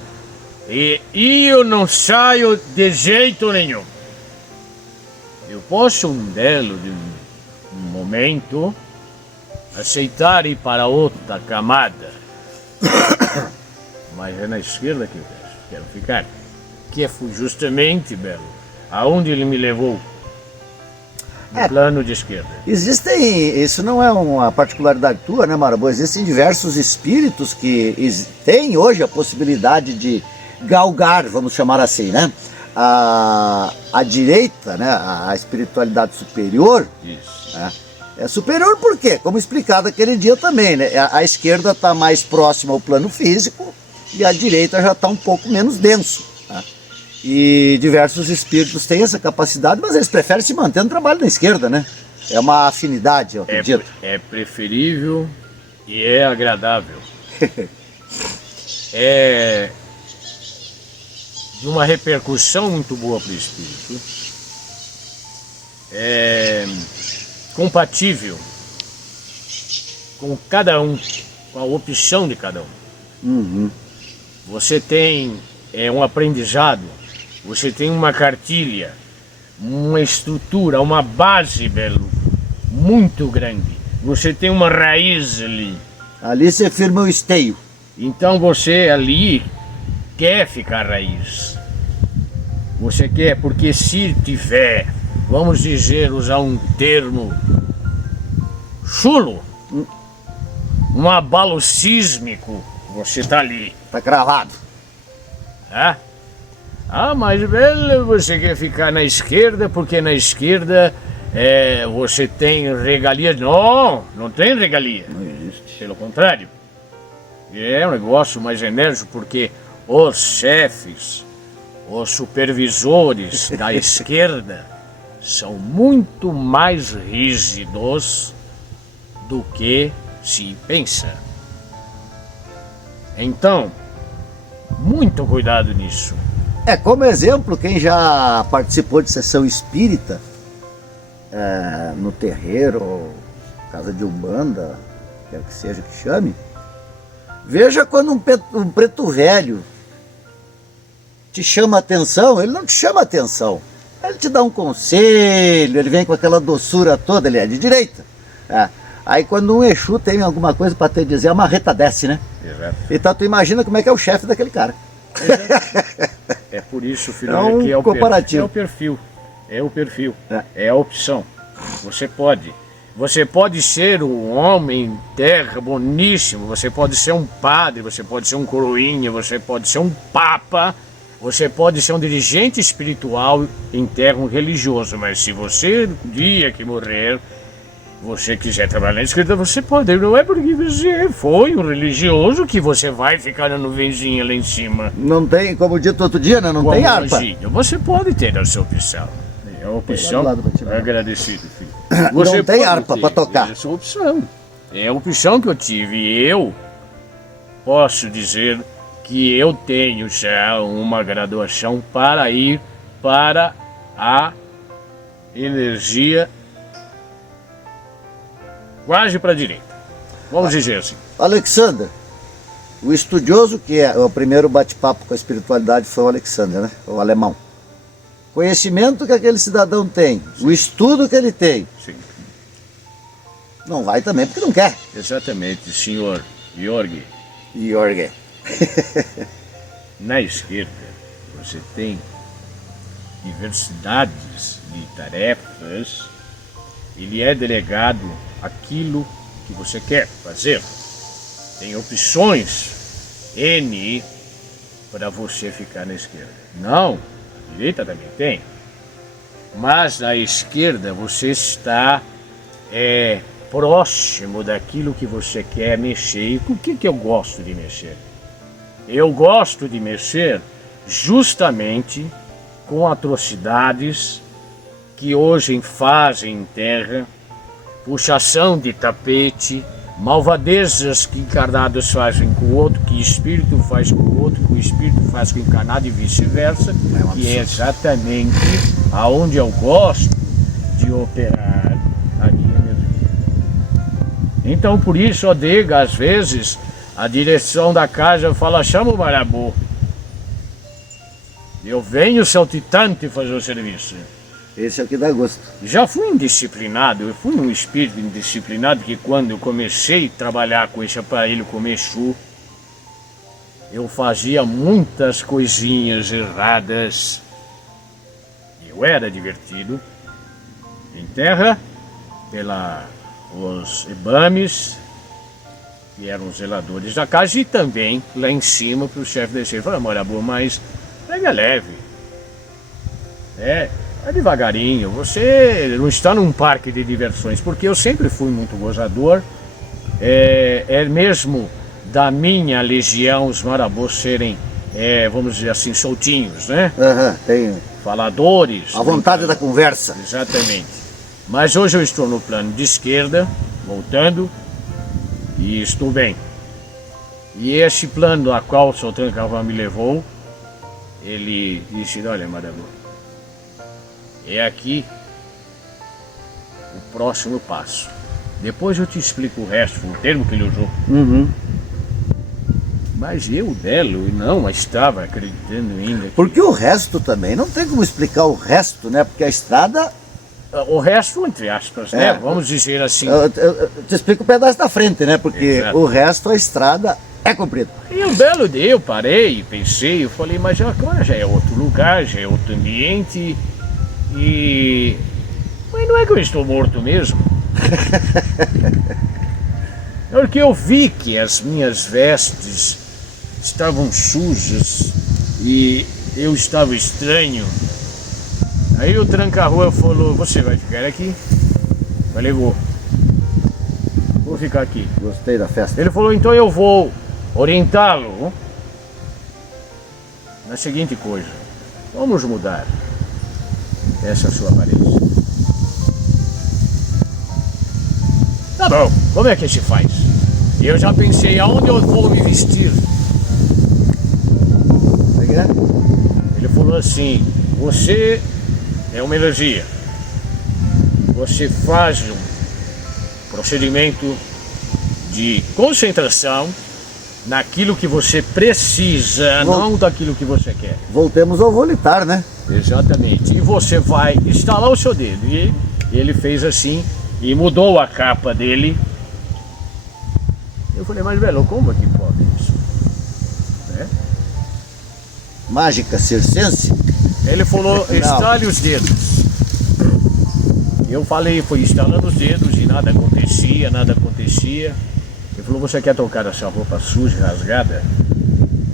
e eu não saio de jeito nenhum. Eu posso um belo de um momento aceitar ir para outra camada, mas é na esquerda que eu quero ficar, que foi justamente, Belo, aonde ele me levou, no plano de esquerda. Existem, isso não é uma particularidade tua, né, Marabô? Existem diversos espíritos que têm hoje a possibilidade de galgar, vamos chamar assim, né? A direita, né, a espiritualidade superior, Isso. né, é superior por quê? Como explicado aquele dia também, né? A esquerda está mais próxima ao plano físico e a direita já está um pouco menos denso, né? E diversos espíritos têm essa capacidade, mas eles preferem se manter no trabalho na esquerda, né? É uma afinidade, eu acredito. É preferível e é agradável. É de uma repercussão muito boa para o espírito. É compatível com cada um, com a opção de cada um. Uhum. Você tem um aprendizado, você tem uma cartilha, uma estrutura, uma base, Belo, muito grande. Você tem uma raiz ali. Ali você firma o esteio. Então você ali quer ficar raiz. Você quer, porque se tiver, vamos dizer, usar um termo chulo, um abalo sísmico, você tá ali. Tá cravado. Tá? Ah, mas Belo, você quer ficar na esquerda porque na esquerda você tem regalia. Não, não tem regalia. Não existe. Pelo contrário. É um negócio mais enérgico porque os chefes, os supervisores da esquerda são muito mais rígidos do que se pensa. Então, muito cuidado nisso. Como exemplo, quem já participou de sessão espírita, no terreiro, casa de umbanda, quer que seja que chame, veja quando um preto velho te chama a atenção, ele não te chama a atenção, ele te dá um conselho, ele vem com aquela doçura toda, ele é de direita. Aí quando um Exu tem alguma coisa para te dizer, a marreta desce, né? Exato. Então tu imagina como é que é o chefe daquele cara. É por isso, filho, É um que comparativo. É o perfil, é a opção. Você pode ser um homem terra boníssimo, você pode ser um padre, você pode ser um coroinha, você pode ser um papa, você pode ser um dirigente espiritual em terra religioso, mas se você, no dia que morrer, você quiser trabalhar na esquerda, você pode. Não é porque você foi um religioso que você vai ficar na nuvenzinha lá em cima. Não tem, como dito outro dia, né? Não tem harpa. Você pode ter a sua opção. É a opção. Lá do lado, vou tirar. Agradecido, filho. Não tem pode harpa ter para tocar. essa opção. É a opção que eu tive. E eu posso dizer que eu tenho já uma graduação para ir para a energia quase para a direita. Vamos dizer assim. Alexander, o estudioso que é o primeiro bate-papo com a espiritualidade foi o Alexander, né? O alemão. Conhecimento que aquele cidadão tem, sim, o estudo que ele tem. Sim. Não vai também porque não quer. Exatamente, senhor Jorge. Jorge. Na esquerda você tem diversidades de tarefas. Ele é delegado aquilo que você quer fazer. Tem opções N para você ficar na esquerda. Não, a direita também tem. Mas na esquerda você está próximo daquilo que você quer mexer. E com o que eu gosto de mexer? Eu gosto de mexer justamente com atrocidades que hoje fazem em terra, puxação de tapete, malvadezas que encarnados fazem com o outro, que espírito faz com o outro, que o espírito faz com o encarnado e vice-versa, que é exatamente aonde eu gosto de operar a minha energia. Então, por isso, Odega, às vezes, a direção da casa fala: chama o Marabô. Eu venho saltitante fazer o serviço. Esse é o que dá gosto. Já fui indisciplinado, eu fui um espírito indisciplinado que quando eu comecei a trabalhar com esse aparelho, com o Exu, eu fazia muitas coisinhas erradas. Eu era divertido em terra pelos Ebames, que eram os zeladores da casa, e também lá em cima para o chefe descer. Ele falou: Marabô, mas pega leve. É devagarinho, você não está num parque de diversões, porque eu sempre fui muito gozador, mesmo da minha legião os marabôs serem, vamos dizer assim, soltinhos, né? Tem Faladores. a vontade da conversa. Exatamente. Mas hoje eu estou no plano de esquerda, voltando, e estou bem. E esse plano a qual o Sultano Carvalho me levou, ele disse: olha, Marabô, é aqui o próximo passo. Depois eu te explico o resto, foi o termo que ele usou. Mas eu, Belo, não estava acreditando ainda. Porque o resto também, não tem como explicar o resto, né? Porque a estrada... O resto, entre aspas, né? Vamos dizer assim. Eu te explico o pedaço da frente, né? Porque Exato. o resto, a estrada é comprida. E um belo dia eu parei, pensei, eu falei: mas agora já é outro lugar, já é outro ambiente. Mas não é que eu estou morto mesmo? Porque eu vi que as minhas vestes estavam sujas e eu estava estranho. Aí o tranca-rua falou: você vai ficar aqui? Eu falei: vou ficar aqui. Gostei da festa. Ele falou: então eu vou orientá-lo na seguinte coisa: vamos mudar essa sua aparência. Tá bom, como é que se faz? Eu já pensei aonde eu vou me vestir. Ele falou assim: você é uma energia, você faz um procedimento de concentração naquilo que você precisa, não daquilo que você quer. Voltemos ao volitar, né? Exatamente. E você vai instalar o seu dedo. E ele fez assim e mudou a capa dele. Eu falei: mas Belo, como é que pode isso? Mágica circense? Ele falou: estale os dedos. Eu falei, foi instalando os dedos e nada acontecia. Ele falou: você quer trocar essa roupa suja, rasgada?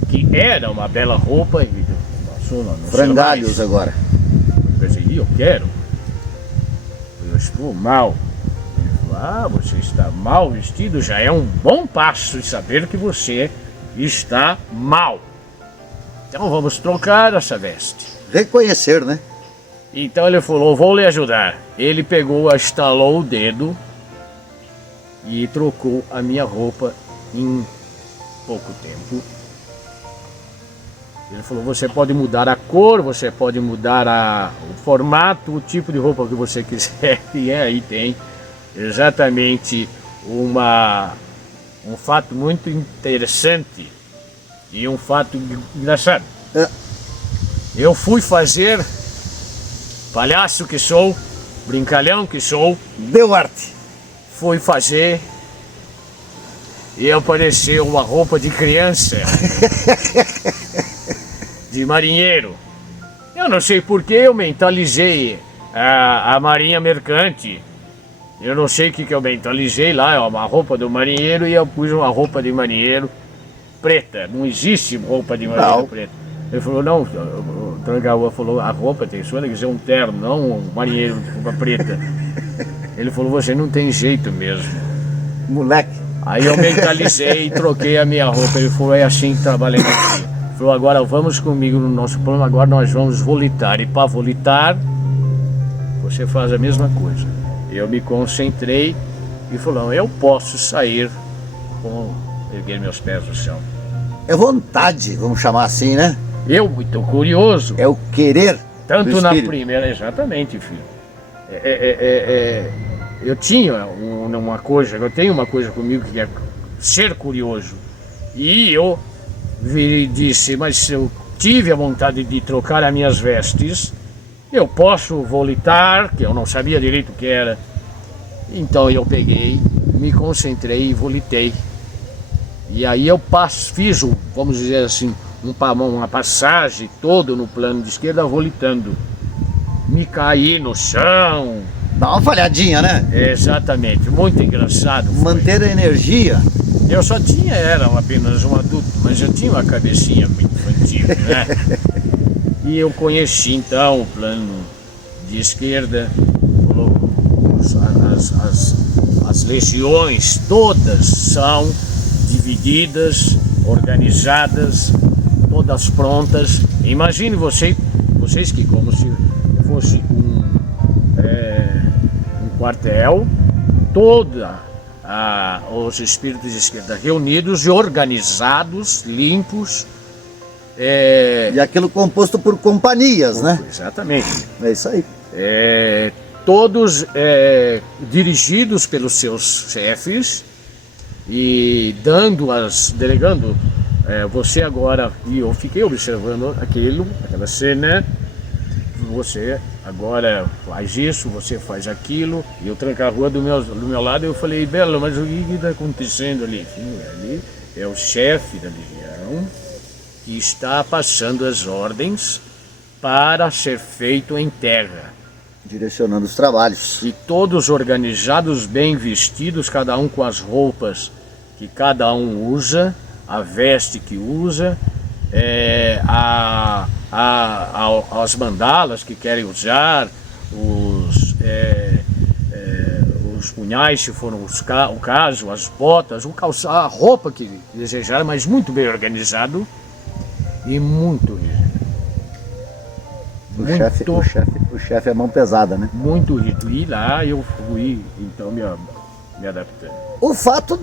Que era uma bela roupa. E passou no Frangalhos agora. Eu pensei: eu quero. Eu estou mal. Ele falou: você está mal vestido, já é um bom passo de saber que você está mal. Então vamos trocar essa veste. Reconhecer, né? Então ele falou: vou lhe ajudar. Ele pegou, estalou o dedo e trocou a minha roupa em pouco tempo. Ele falou: você pode mudar a cor, você pode mudar o formato, o tipo de roupa que você quiser. E aí tem exatamente um fato muito interessante e um fato engraçado. Eu fui fazer, palhaço que sou, brincalhão que sou, Deu arte. fui fazer e apareceu uma roupa de criança, de marinheiro. Eu não sei porque eu mentalizei a marinha mercante. Eu não sei o que eu mentalizei lá, é uma roupa do marinheiro, e eu pus uma roupa de marinheiro preta. Não existe roupa de marinheiro preta. Ele falou: não, o Trangaúa falou: a roupa tem sua que ser um terno, não um marinheiro de roupa preta. Ele falou, você não tem jeito mesmo. Moleque. Aí eu mentalizei e troquei a minha roupa. Ele falou, é assim que trabalhei aqui. Ele falou, agora vamos comigo no nosso plano, agora nós vamos volitar. E para volitar, você faz a mesma coisa. Eu me concentrei e falou, eu posso sair com erguer meus pés no chão. É vontade, vamos chamar assim, né? Eu, muito curioso. É o querer. Tanto do na espírito. primeira, exatamente, filho. Eu tinha uma coisa, eu tenho uma coisa comigo que é ser curioso. E eu disse, mas se eu tive a vontade de trocar as minhas vestes, eu posso volitar, que eu não sabia direito o que era. Então eu peguei, me concentrei e volitei. E aí eu fiz, vamos dizer assim, uma passagem toda no plano de esquerda volitando. Me caí no chão. Dá uma falhadinha, né? Exatamente, muito engraçado. Foi. Manter a energia. Eu só era apenas um adulto, mas eu tinha uma cabecinha muito infantil, né? E eu conheci então o plano de esquerda, as legiões todas são divididas, organizadas, todas prontas. Imagine vocês que como se fosse um quartel, os espíritos de esquerda reunidos e organizados, limpos. E aquilo composto por companhias, né? Exatamente. É isso aí. Todos dirigidos pelos seus chefes e delegando você agora, e eu fiquei observando aquela cena, você agora faz isso, você faz aquilo, e eu tranca-rua do meu lado, eu falei, Belo, mas o que está acontecendo ali? Ali é o chefe da legião que está passando as ordens para ser feito em terra. Direcionando os trabalhos. E todos organizados, bem vestidos, cada um com as roupas que cada um usa, a veste que usa, as mandalas que querem usar, os punhais, se for o caso, as botas, a roupa que desejar, mas muito bem organizado e muito rígido. O chefe é mão pesada, né? Muito rígido. E lá eu fui, então, me adaptando. O fato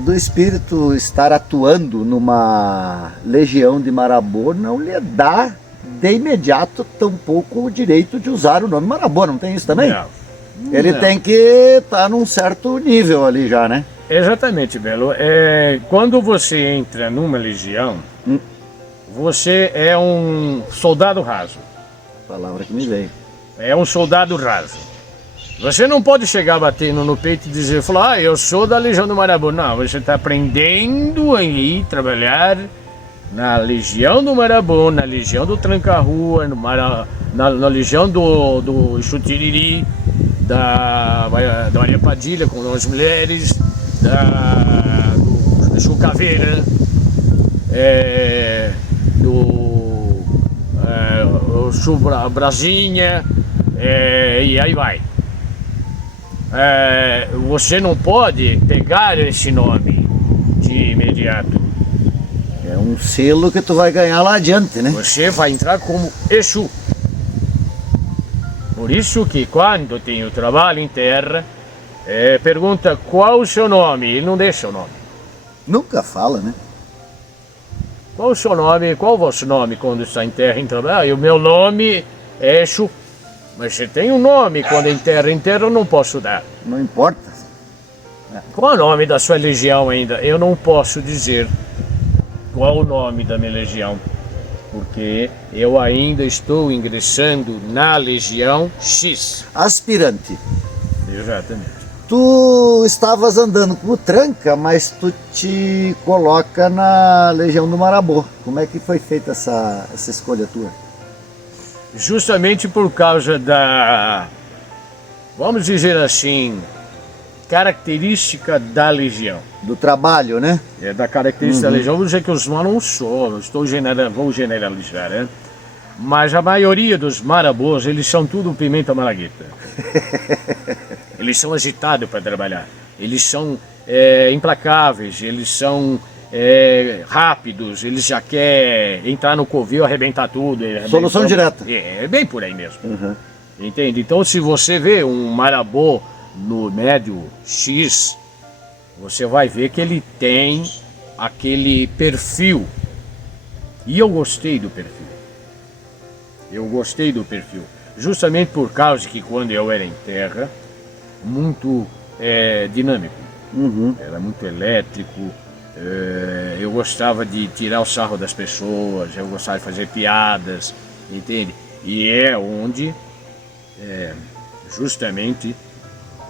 do espírito estar atuando numa legião de Marabô não lhe dá de imediato tampouco o direito de usar o nome Marabô, não tem isso também? Não. Ele Não. tem que estar num certo nível ali já, né? Exatamente, Belo. Quando você entra numa legião, você é um soldado raso. Palavra que me veio. É um soldado raso. Você não pode chegar batendo no peito e dizer, eu sou da Legião do Marabô. Não, você está aprendendo a ir trabalhar na Legião do Marabô, na Legião do Tranca-Rua, na Legião do Chutiriri, da Maria Padilha com as mulheres, do Chucaveira, do Brasinha, e aí vai. Você não pode pegar esse nome de imediato. É um selo que tu vai ganhar lá adiante, né? Você vai entrar como Exu. Por isso que quando tem o trabalho em terra, pergunta qual o seu nome, ele não deixa o nome. Nunca fala, né? Qual o seu nome, qual o vosso nome quando está em terra em trabalho? O meu nome é Exu. Mas você tem um nome quando em terra eu não posso dar. Não importa. Qual é o nome da sua legião ainda? Eu não posso dizer qual o nome da minha legião, porque eu ainda estou ingressando na legião X. Aspirante. Exatamente. Tu estavas andando com o Tranca, mas tu te coloca na Legião do Marabô. Como é que foi feita essa escolha tua? Justamente por causa da, vamos dizer assim, característica da legião. Do trabalho, né? Da característica da legião, vou dizer que os não sou, vou generalizar, né? Mas a maioria dos marabôs, eles são tudo pimenta malagueta. Eles são agitados para trabalhar. Eles são implacáveis, eles são rápidos, eles já querem entrar no covil, arrebentar tudo. Solução direta. É bem por aí mesmo. Entende? Então, se você vê um marabô no médio X, você vai ver que ele tem aquele perfil. E eu gostei do perfil. Justamente por causa que quando eu era em terra, muito dinâmico. Era muito elétrico. Eu gostava de tirar o sarro das pessoas, eu gostava de fazer piadas, entende? E é onde, justamente,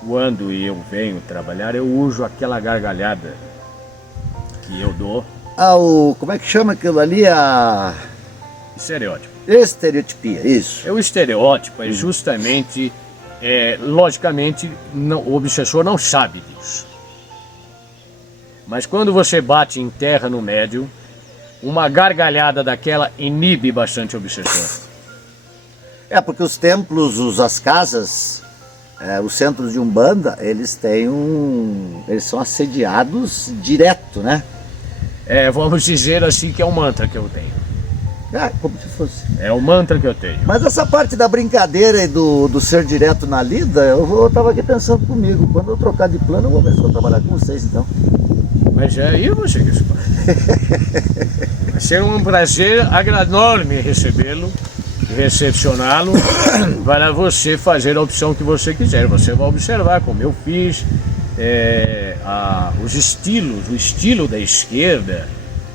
quando eu venho trabalhar, eu uso aquela gargalhada que eu dou. Como é que chama aquilo ali? Estereótipo. Estereotipia, isso. O estereótipo é justamente, logicamente, o obsessor não sabe disso. Mas quando você bate em terra no médium, uma gargalhada daquela inibe bastante o obsessor. Porque os templos, as casas, os centros de Umbanda, eles são assediados direto, né? Vamos dizer assim que é um mantra que eu tenho. Como se fosse. É o mantra que eu tenho. Mas essa parte da brincadeira e do ser direto na lida, eu tava aqui pensando comigo. Quando eu trocar de plano, eu vou começar a trabalhar com vocês, então. Mas aí você que escolhe. Vai ser um prazer enorme recebê-lo, recepcioná-lo, para você fazer a opção que você quiser. Você vai observar como eu fiz, os estilos, o estilo da esquerda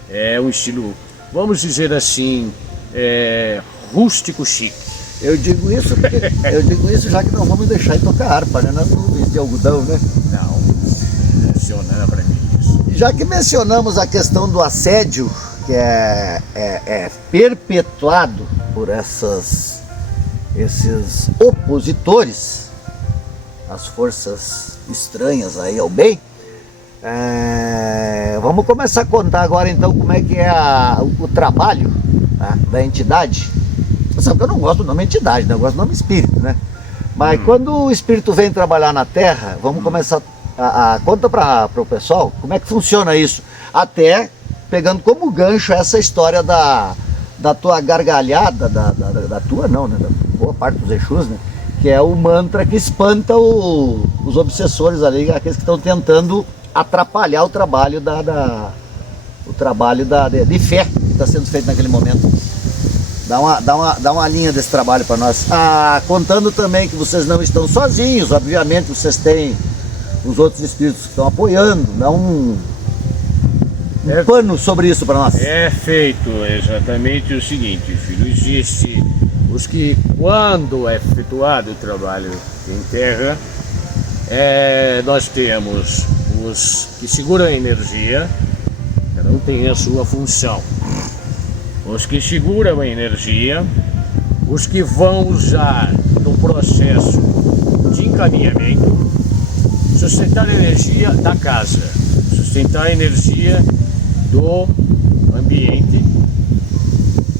é um estilo, vamos dizer assim, rústico chique. Eu digo isso já que não vamos deixar de tocar harpa, né? Não é tudo de algodão, né? Não, funciona para mim isso. Já que mencionamos a questão do assédio, que é perpetuado por esses opositores, as forças estranhas aí ao bem, vamos começar a contar agora então como é que é o trabalho, tá, da entidade. Você sabe que eu não gosto do nome entidade, né? Eu gosto do nome espírito, né? Mas quando o espírito vem trabalhar na Terra, vamos começar conta para o pessoal como é que funciona isso, até pegando como gancho essa história da tua gargalhada, da tua não, né? Da boa parte dos Exus, né? Que é o mantra que espanta os obsessores ali, aqueles que estão tentando atrapalhar o trabalho de fé que está sendo feito naquele momento. Dá uma linha desse trabalho para nós. Contando também que vocês não estão sozinhos, obviamente vocês têm os outros espíritos que estão apoiando. Dá um pano sobre isso para nós. É feito exatamente o seguinte, filho. Existe os que, quando é efetuado o trabalho em terra, nós temos os que seguram a energia, cada um tem a sua função. Os que seguram a energia, os que vão usar no processo de encaminhamento, sustentar a energia da casa, sustentar a energia do ambiente,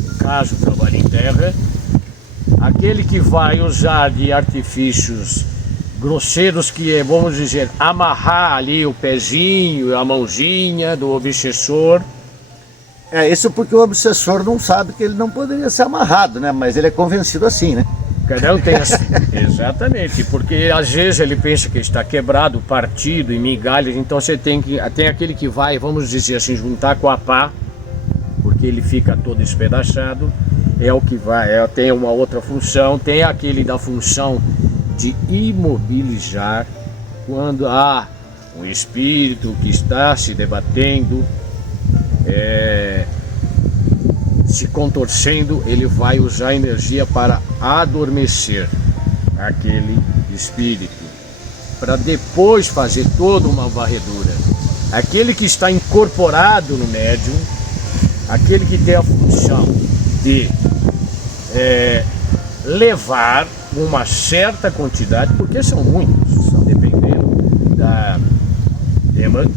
no caso trabalho em terra, aquele que vai usar de artifícios grosseiros, que é, vamos dizer, amarrar ali o pezinho, a mãozinha do obsessor. Isso porque o obsessor não sabe que ele não poderia ser amarrado, né? Mas ele é convencido assim, né? Cada um tem exatamente, porque às vezes ele pensa que está quebrado, partido, em migalhas, então você tem aquele que vai, vamos dizer assim, juntar com a pá, porque ele fica todo espedaçado, é o que vai, tem uma outra função, tem aquele da função de imobilizar, quando há um espírito que está se debatendo, se contorcendo, ele vai usar energia para adormecer aquele espírito, para depois fazer toda uma varredura. Aquele que está incorporado no médium, aquele que tem a função de levar uma certa quantidade, porque são muitos, dependendo da demanda.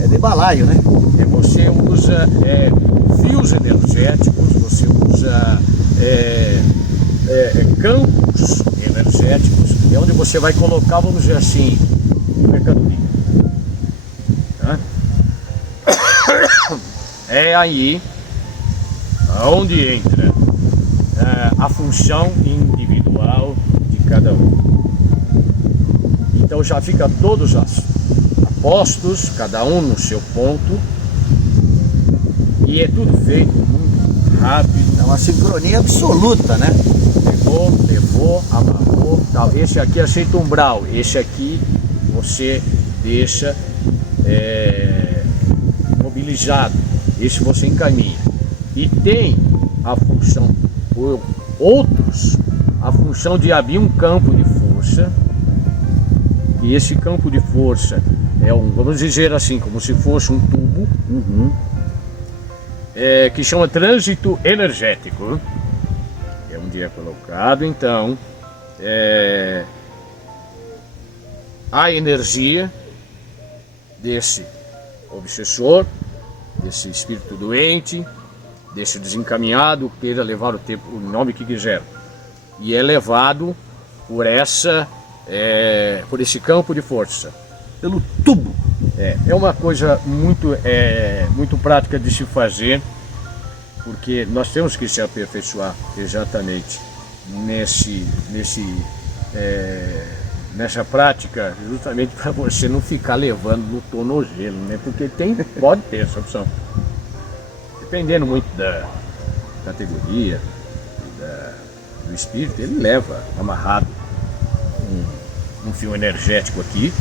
É de balaio, né? Você usa fios energéticos, você usa campos energéticos, é onde você vai colocar, vamos dizer assim, mercadoria. Tá? É aí onde entra a função individual de cada um. Então já fica todos apostos, cada um no seu ponto, e é tudo feito muito rápido. É uma sincronia absoluta, né? Levou, amarrou, tal. Esse aqui aceita umbral, esse aqui você deixa mobilizado, esse você encaminha. E tem a função, por outros, a função de abrir um campo de força, e esse campo de força é vamos dizer assim, como se fosse um tubo, que chama trânsito energético, é onde é colocado, então, a energia desse obsessor, desse espírito doente, desse desencaminhado, queira levar o nome que quiser, e é levado por por esse campo de força, Pelo tubo. é uma coisa muito prática de se fazer, porque nós temos que se aperfeiçoar exatamente nessa prática, justamente para você não ficar levando no tornozelo, né? Porque pode ter essa opção, dependendo muito da categoria do espírito, ele leva amarrado um fio energético aqui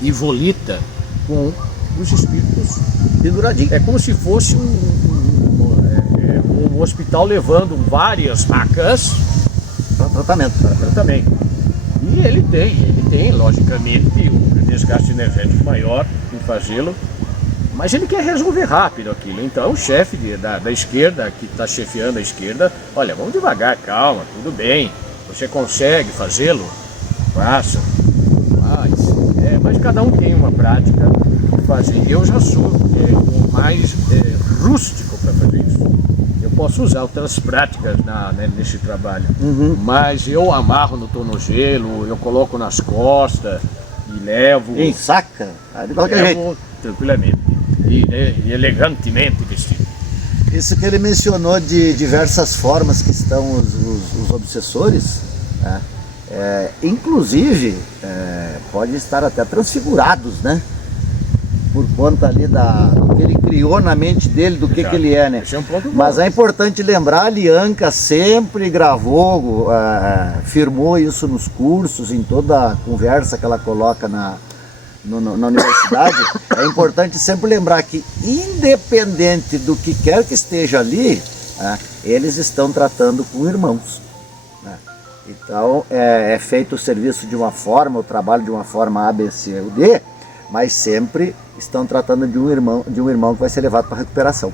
e volita com os espíritos Penduradinho. é como se fosse um hospital levando várias macas Para tratamento. para tratamento. E ele tem logicamente um desgaste energético maior em fazê-lo, mas ele quer resolver rápido aquilo. Então o chefe da esquerda, que está chefiando a esquerda, olha, vamos devagar, calma, tudo bem, você consegue fazê-lo? Faça, faz. Mas cada um tem uma prática de fazer. Eu já sou o mais rústico para fazer isso. Eu posso usar outras práticas nesse trabalho, mas eu amarro no tornozelo, eu coloco nas costas e levo. Em saca, de qualquer jeito. Levo tranquilamente e elegantemente vestido. Isso que ele mencionou de diversas formas que estão os obsessores, né? Inclusive pode estar até transfigurados, né? Por conta ali do que ele criou na mente dele, do que ele é, né? Esse é um ponto bom. Mas é importante lembrar, a Lianca sempre gravou, firmou isso nos cursos, em toda a conversa que ela coloca na universidade. É importante sempre lembrar que, independente do que quer que esteja ali, eles estão tratando com irmãos, né? Então é feito o serviço de uma forma, o trabalho de uma forma A, B, C ou D, mas sempre estão tratando de um irmão que vai ser levado para recuperação,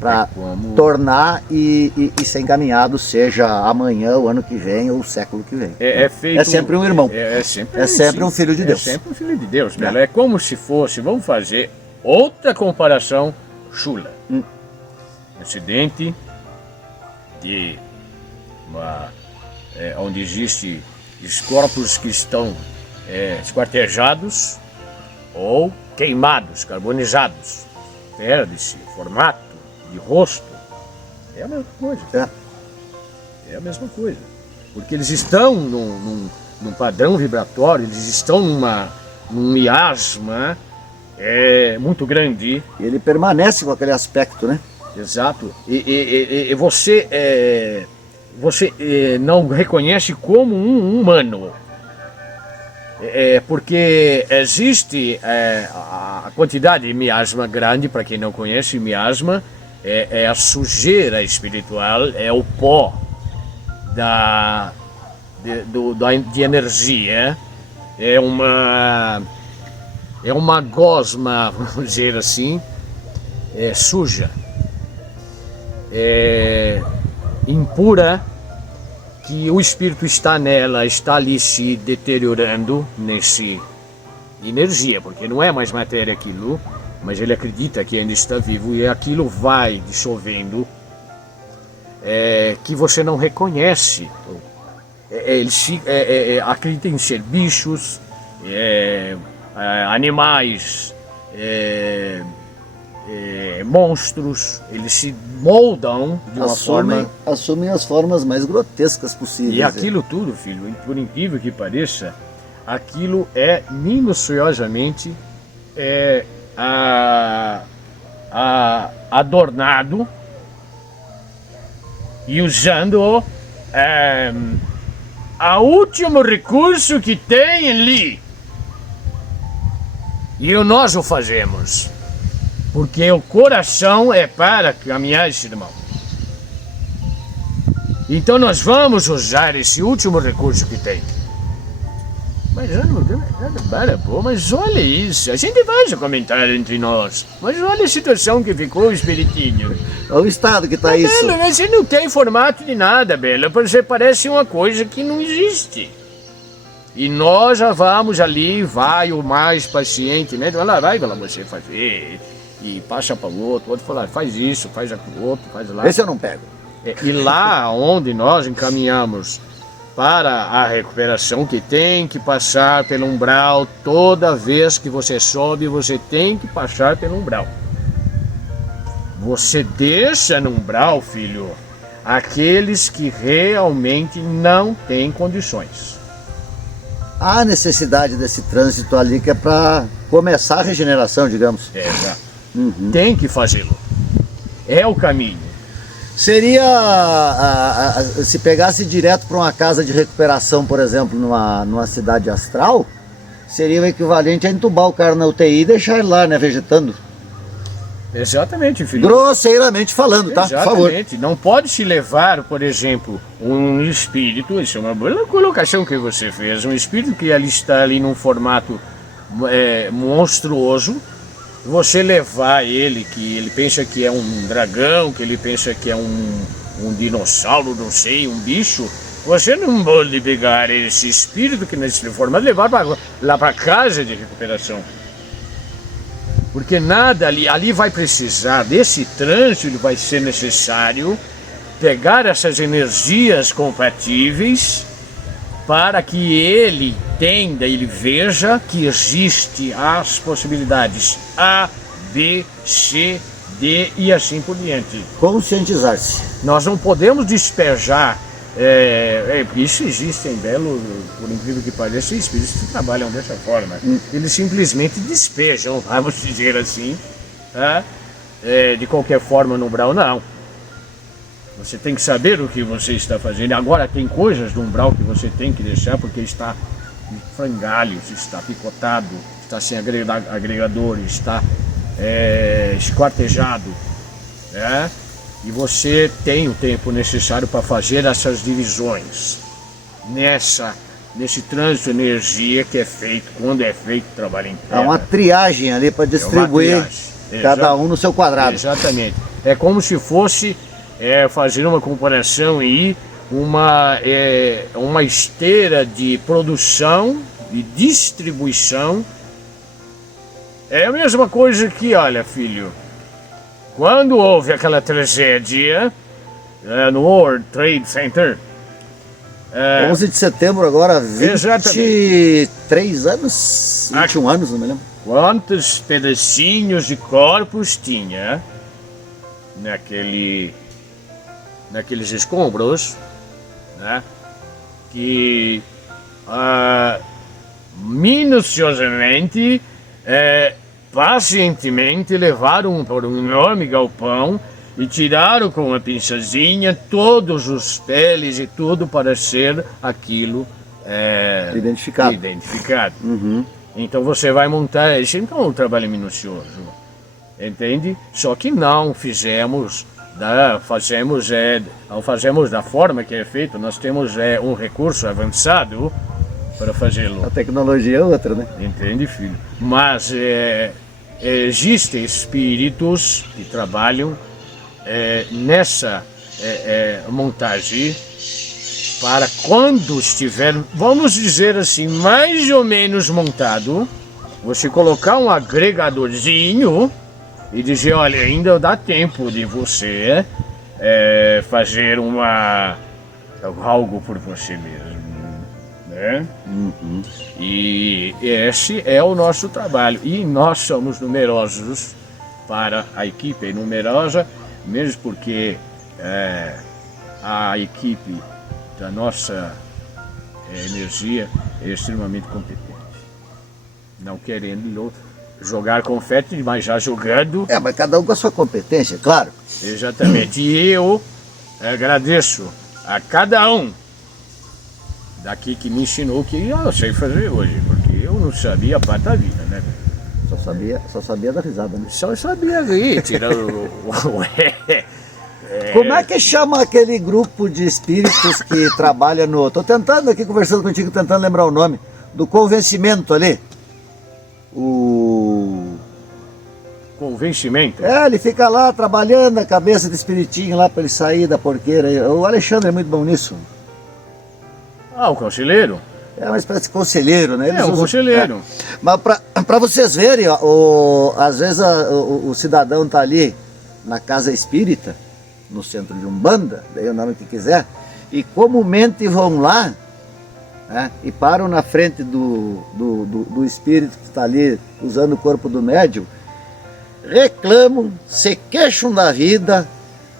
para tornar e ser encaminhado, seja amanhã, o ano que vem ou o século que vem. É sempre um irmão. É sempre um filho de Deus. É sempre um filho de Deus, né? É como se fosse, vamos fazer outra comparação chula. Acidente de onde existe os corpos que estão esquartejados ou queimados, carbonizados. Perde-se o formato de rosto. É a mesma coisa. É a mesma coisa. Porque eles estão num padrão vibratório, eles estão num miasma muito grande. E ele permanece com aquele aspecto, né? Exato. E você não reconhece como um humano. Porque existe a quantidade de miasma grande. Para quem não conhece, miasma é a sujeira espiritual, é o pó de energia, é uma gosma, vamos dizer assim, suja, impura, que o espírito está nela, está ali se deteriorando nesse energia, porque não é mais matéria aquilo, mas ele acredita que ainda está vivo, e aquilo vai dissolvendo que você não reconhece. Eles acreditam em ser bichos, animais, monstros. Eles se moldam de uma forma... Assumem as formas mais grotescas possíveis. E aquilo tudo, filho, por incrível que pareça, aquilo é minuciosamente adornado e usando o último recurso que tem ali. E nós o fazemos, porque o coração é para caminhar, irmão. Então nós vamos usar esse último recurso que tem. Mas mas olha isso, a gente vai comentar entre nós. Mas olha a situação que ficou o espiritinho. Olha o estado que tá isso. Bela, mas você não tem formato de nada, Bela. Você parece uma coisa que não existe. E nós já vamos ali, vai o mais paciente, né? Vai lá você fazer. E passa para o outro fala, faz isso, faz aquilo outro, faz lá. Esse eu não pego. E lá onde nós encaminhamos para a recuperação, que tem que passar pelo umbral, toda vez que você sobe, você tem que passar pelo umbral. Você deixa no umbral, filho, aqueles que realmente não têm condições. Há necessidade desse trânsito ali que é para começar a regeneração, digamos. Exato. Tem que fazê-lo. É o caminho. Seria, se pegasse direto para uma casa de recuperação, por exemplo, numa cidade astral, seria o equivalente a entubar o cara na UTI e deixar ele lá, né, vegetando. Exatamente, filho. Grosseiramente falando, tá? Exatamente. Por favor. Não pode se levar, por exemplo, um espírito, isso é uma boa colocação que você fez, um espírito que ali está ali num formato monstruoso, você levar ele, que ele pensa que é um dragão, que ele pensa que é um dinossauro, não sei, um bicho, você não pode pegar esse espírito que nesse formato e levar lá para casa de recuperação. Porque nada ali vai precisar, desse trânsito vai ser necessário pegar essas energias compatíveis para que ele entenda, ele veja que existe as possibilidades A, B, C, D e assim por diante. Conscientizar-se. Nós não podemos despejar, isso existe em Belo, por incrível que pareça, espíritos que trabalham dessa forma. Eles simplesmente despejam, vamos dizer assim, de qualquer forma no umbral, não. Você tem que saber o que você está fazendo. Agora tem coisas do umbral que você tem que deixar porque está em frangalhos, está picotado, está sem agregador, está esquartejado. E você tem o tempo necessário para fazer essas divisões nesse trânsito de energia que é feito, quando é feito trabalho em terra. Há uma triagem ali para distribuir cada um no seu quadrado. Exatamente. É como se fosse fazer uma comparação aí, uma esteira de produção e distribuição. É a mesma coisa que, olha, filho, quando houve aquela tragédia no World Trade Center, 11 de setembro agora, 23 anos, 21 anos, não me lembro. Quantos pedacinhos de corpos tinha naqueles escombros, né? Que minuciosamente, pacientemente levaram para um enorme galpão e tiraram com uma pinçazinha todos os peles e tudo para ser aquilo identificado. Então você vai montar, isso então é um trabalho minucioso, entende? Só que não fazemos da forma que é feito. Nós temos um recurso avançado para fazê-lo. A tecnologia é outra, né? Entende, filho? Mas existem espíritos que trabalham nessa montagem para quando estiver, vamos dizer assim, mais ou menos montado, você colocar um agregadorzinho e dizer, olha, ainda dá tempo de você fazer algo por você mesmo, né? E esse é o nosso trabalho. E nós somos numerosos, para a equipe é numerosa, mesmo porque a equipe da nossa energia é extremamente competente. Não querendo jogar confete, mas já jogando. Mas cada um com a sua competência, claro. Exatamente. E eu agradeço a cada um daqui que me ensinou que eu sei fazer hoje, porque eu não sabia a parte da vida, né? Só sabia dar risada, né? Só sabia rir, tirando Como é que chama aquele grupo de espíritos que trabalha no... Tô tentando aqui, conversando contigo, tentando lembrar o nome. Do convencimento ali. O... Convencimento? Ele fica lá trabalhando a cabeça do espiritinho lá para ele sair da porqueira. O Alexandre é muito bom nisso. O conselheiro? É uma espécie de conselheiro, né? Um conselheiro. Mas para vocês verem, ó, às vezes o cidadão tá ali na casa espírita, no centro de Umbanda, daí o nome que quiser, e comumente vão lá, né, e param na frente do espírito que está ali usando o corpo do médium, reclamam, se queixam da vida,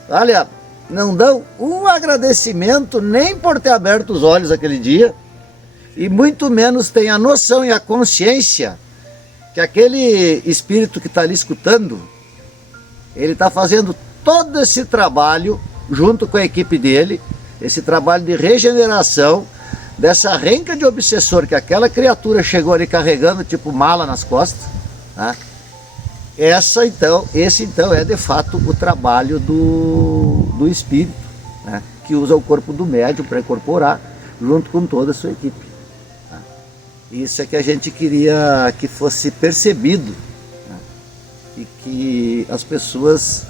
olha, não dão um agradecimento nem por ter aberto os olhos aquele dia, e muito menos têm a noção e a consciência que aquele espírito que está ali escutando, ele está fazendo todo esse trabalho junto com a equipe dele, esse trabalho de regeneração dessa renca de obsessor que aquela criatura chegou ali carregando tipo mala nas costas, né? Esse então é de fato o trabalho do espírito, né? Que usa o corpo do médium para incorporar junto com toda a sua equipe. Isso é que a gente queria que fosse percebido, né? E que as pessoas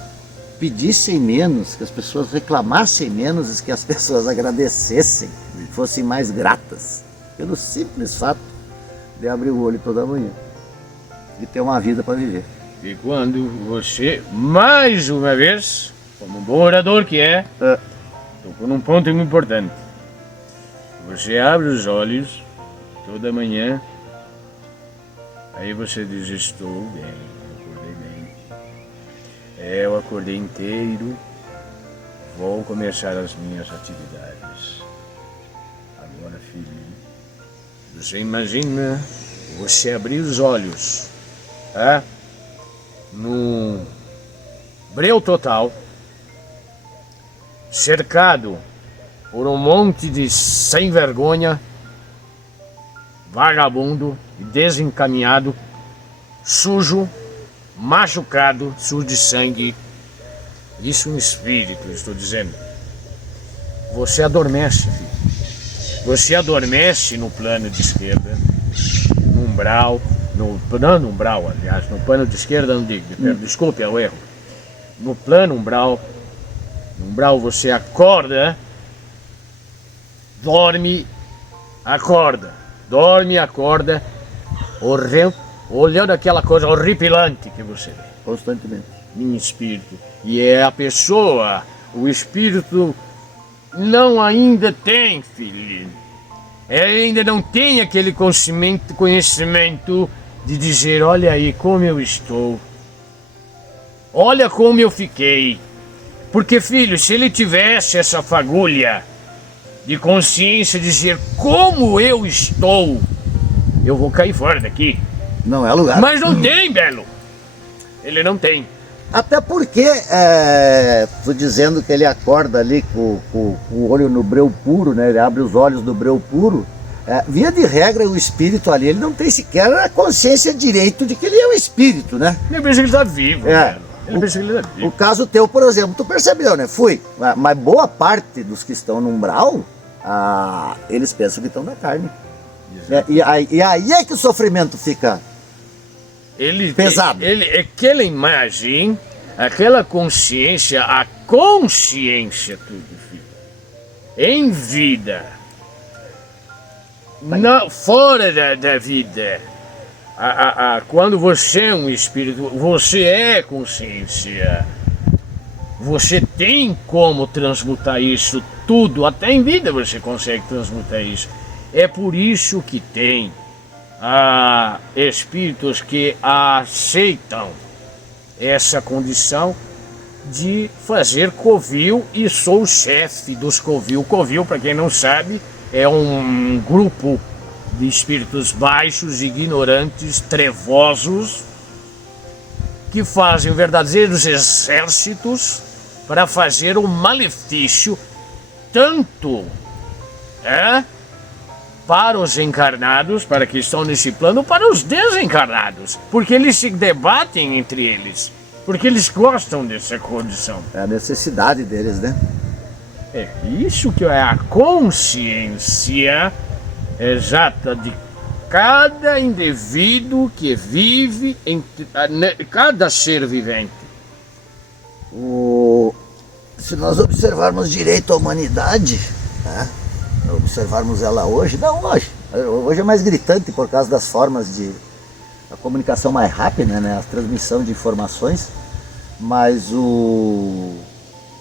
pedissem menos, que as pessoas reclamassem menos e que as pessoas agradecessem, fossem mais gratas, pelo simples fato de abrir o olho toda manhã e ter uma vida para viver. E quando você, mais uma vez, como um bom orador que tocou num ponto muito importante, você abre os olhos toda manhã, aí você diz, estou bem, acordei bem, eu acordei inteiro, vou começar as minhas atividades. Agora, filho, você imagina você abrir os olhos, num breu total, cercado por um monte de sem vergonha, vagabundo, desencaminhado, sujo, machucado, sujo de sangue. Isso é um espírito, estou dizendo. Você adormece, filho. Você adormece no plano de esquerda, no umbral, no umbral, aliás, no plano de esquerda, não digo, desculpe, é o erro. No plano umbral, no umbral você acorda, dorme, acorda. Dorme, acorda, olhando aquela coisa horripilante que você vê. Constantemente. Em espírito. E é a pessoa, o espírito não ainda tem, filho. Ainda não tem aquele conhecimento de dizer, olha aí como eu estou. Olha como eu fiquei. Porque, filho, se ele tivesse essa fagulha de consciência, dizer como eu estou, eu vou cair fora daqui. Não é lugar. Mas não tem, Belo. Ele não tem. Até porque, tô dizendo que ele acorda ali com o olho no breu puro, né? Ele abre os olhos do breu puro. Via de regra, o espírito ali, ele não tem sequer a consciência direito de que ele é um espírito, né? Ele pensa que ele está vivo, Belo. Ele pensa que ele está vivo. O caso teu, por exemplo, tu percebeu, né? Mas boa parte dos que estão no umbral, eles pensam que estão na carne. E aí é que o sofrimento fica pesado. Aquela imagem, aquela consciência, a consciência tudo, filho. Em vida, fora da vida, quando você é um espírito, você é consciência. você tem como transmutar isso tudo, até em vida você consegue transmutar isso. É por isso que tem espíritos que aceitam essa condição de fazer covil, e sou o chefe dos covil. Covil, para quem não sabe, é um grupo de espíritos baixos, ignorantes, trevosos, que fazem verdadeiros exércitos para fazer um malefício tanto para os encarnados, para que estão nesse plano, para os desencarnados, porque eles se debatem entre eles, porque eles gostam dessa condição. É a necessidade deles, né? É isso que é a consciência exata de cada indivíduo que vive, cada ser vivente. Se nós observarmos direito a humanidade, né? Observarmos ela hoje, não hoje é mais gritante por causa das formas de a comunicação mais rápida, né? A transmissão de informações, mas o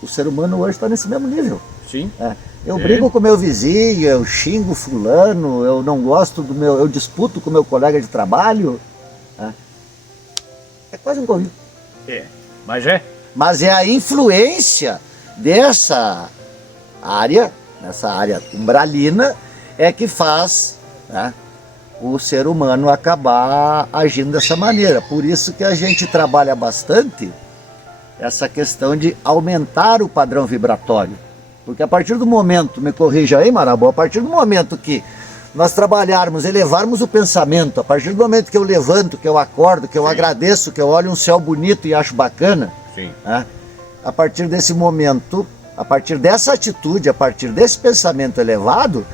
ser humano hoje está nesse mesmo nível. Sim. Eu brigo com meu vizinho, eu xingo fulano, eu não gosto eu disputo com meu colega de trabalho. É quase um convívio. Mas é a influência dessa área, nessa área umbralina, é que faz, né, o ser humano acabar agindo dessa maneira. Por isso que a gente trabalha bastante essa questão de aumentar o padrão vibratório. Porque a partir do momento, me corrija aí, Marabô, a partir do momento que nós trabalharmos, elevarmos o pensamento, a partir do momento que eu levanto, que eu acordo, que eu agradeço, que eu olho um céu bonito e acho bacana, né, a partir desse momento, a partir dessa atitude, a partir desse pensamento elevado,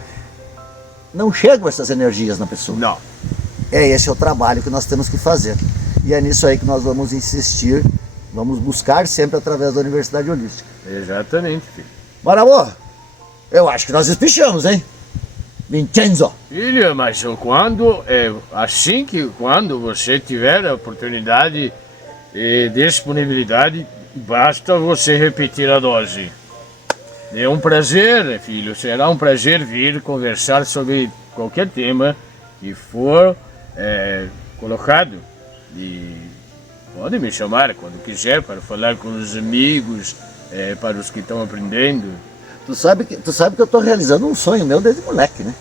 não chegam essas energias na pessoa. Não. Esse é o trabalho que nós temos que fazer. E é nisso aí que nós vamos insistir, vamos buscar sempre através da Universidade Holística. Exatamente, filho. Marabô, eu acho que nós espichamos, hein? Vincenzo. Filho, mas quando você tiver a oportunidade e disponibilidade, basta você repetir a dose. É um prazer, filho, será um prazer vir conversar sobre qualquer tema que for colocado. E pode me chamar quando quiser para falar com os amigos, para os que estão aprendendo. Tu sabe que eu estou realizando um sonho meu desde moleque, né?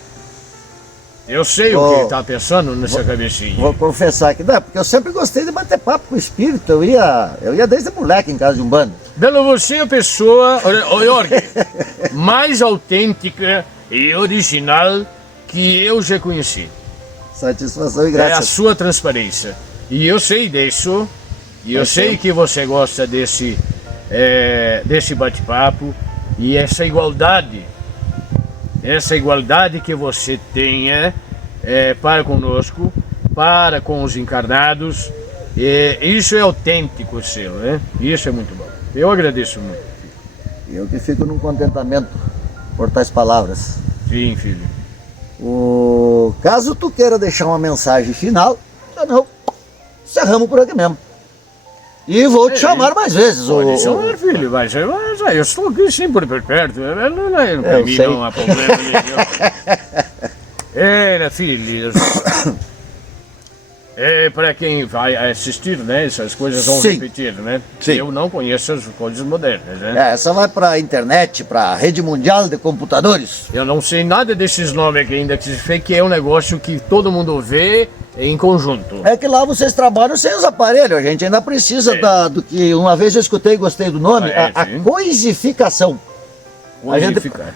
Eu sei o que ele está pensando nessa cabecinha. Vou confessar que não, porque eu sempre gostei de bater papo com o espírito. Eu ia desde moleque em casa de Umbanda. Belo, você é a pessoa, Jorge, mais autêntica e original que eu já conheci. Satisfação e graça. É a sua transparência. E eu sei disso. E eu sei que você gosta desse bate-papo. E essa igualdade que você tenha para conosco, para com os encarnados, isso é autêntico seu, né? Isso é muito bom. Eu agradeço muito. Eu que fico num contentamento por tais palavras. Sim, filho. Caso tu queira deixar uma mensagem final, não, encerramos por aqui mesmo. E vou te chamar mais vezes. Pode chamar, filho, mas eu estou aqui sempre por perto. Não é para mim, não há problema nenhum. Filho. Para quem vai assistir, né? Essas coisas vão repetir, né? Sim. Eu não conheço as coisas modernas, né? Essa vai para a internet, para a rede mundial de computadores. Eu não sei nada desses nomes aqui ainda, que é um negócio que todo mundo vê em conjunto. É que lá vocês trabalham sem os aparelhos, a gente ainda precisa do que uma vez eu escutei e gostei do nome, a coisificação.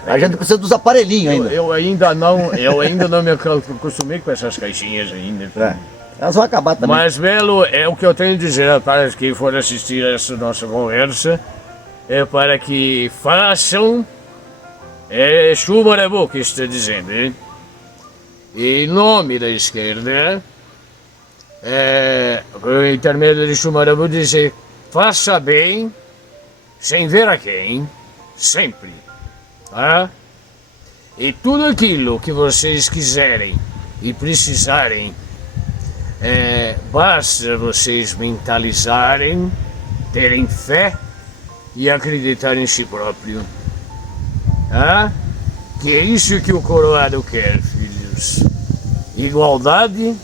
A gente precisa dos aparelhinhos ainda. Eu ainda não me acostumei com essas caixinhas ainda. Elas vão acabar também. Mas, Belo, é o que eu tenho a dizer para quem for assistir a essa nossa conversa, é para que façam Shumarabu, que está dizendo, hein? Em nome da esquerda, o intermédio de Shumarabu dizer, faça bem, sem ver a quem, sempre. Tá? E tudo aquilo que vocês quiserem e precisarem, basta vocês mentalizarem, terem fé e acreditar em si próprio. Que é isso que o coroado quer, filhos. Igualdade,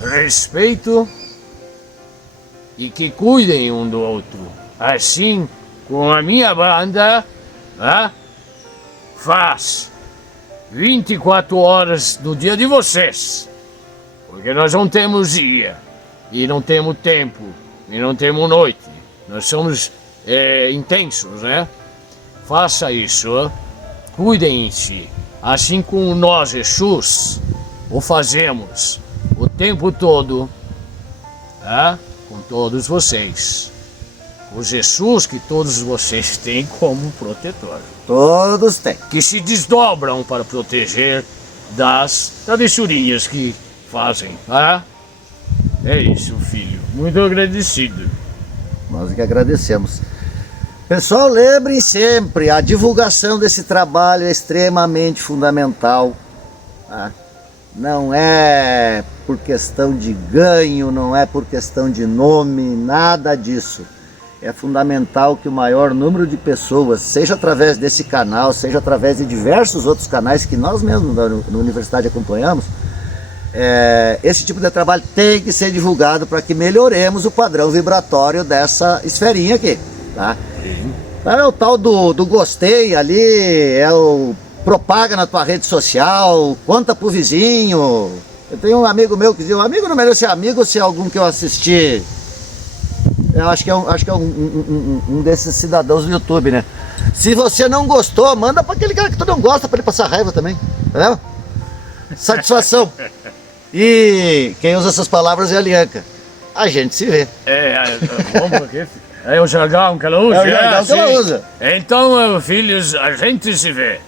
respeito e que cuidem um do outro. Assim, com a minha banda, faz 24 horas do dia de vocês. Porque nós não temos dia, e não temos tempo, e não temos noite. Nós somos intensos, né? Faça isso, cuidem em si. Assim como nós, Jesus, o fazemos o tempo todo, com todos vocês. O Jesus que todos vocês têm como protetor. Todos têm. Que se desdobram para proteger das travessurinhas que fazem. É isso, filho. Muito agradecido. Nós que agradecemos. Pessoal, lembrem sempre, a divulgação desse trabalho é extremamente fundamental. Não é por questão de ganho, não é por questão de nome, nada disso. É fundamental que o maior número de pessoas, seja através desse canal, seja através de diversos outros canais que nós mesmos na universidade acompanhamos, esse tipo de trabalho tem que ser divulgado para que melhoremos o padrão vibratório dessa esferinha aqui, tá? É o tal do gostei ali, é o propaga na tua rede social, conta pro vizinho. Eu tenho um amigo meu que diz, amigo não merece ser amigo se é algum que eu assisti. Eu acho que é um desses cidadãos do YouTube, né? Se você não gostou, manda para aquele cara que tu não gosta para ele passar raiva também, entendeu? Satisfação. E quem usa essas palavras é a Lianca. A gente se vê. É o jargão que ela usa? É o jargão que ela sim. usa. Então, filhos, a gente se vê.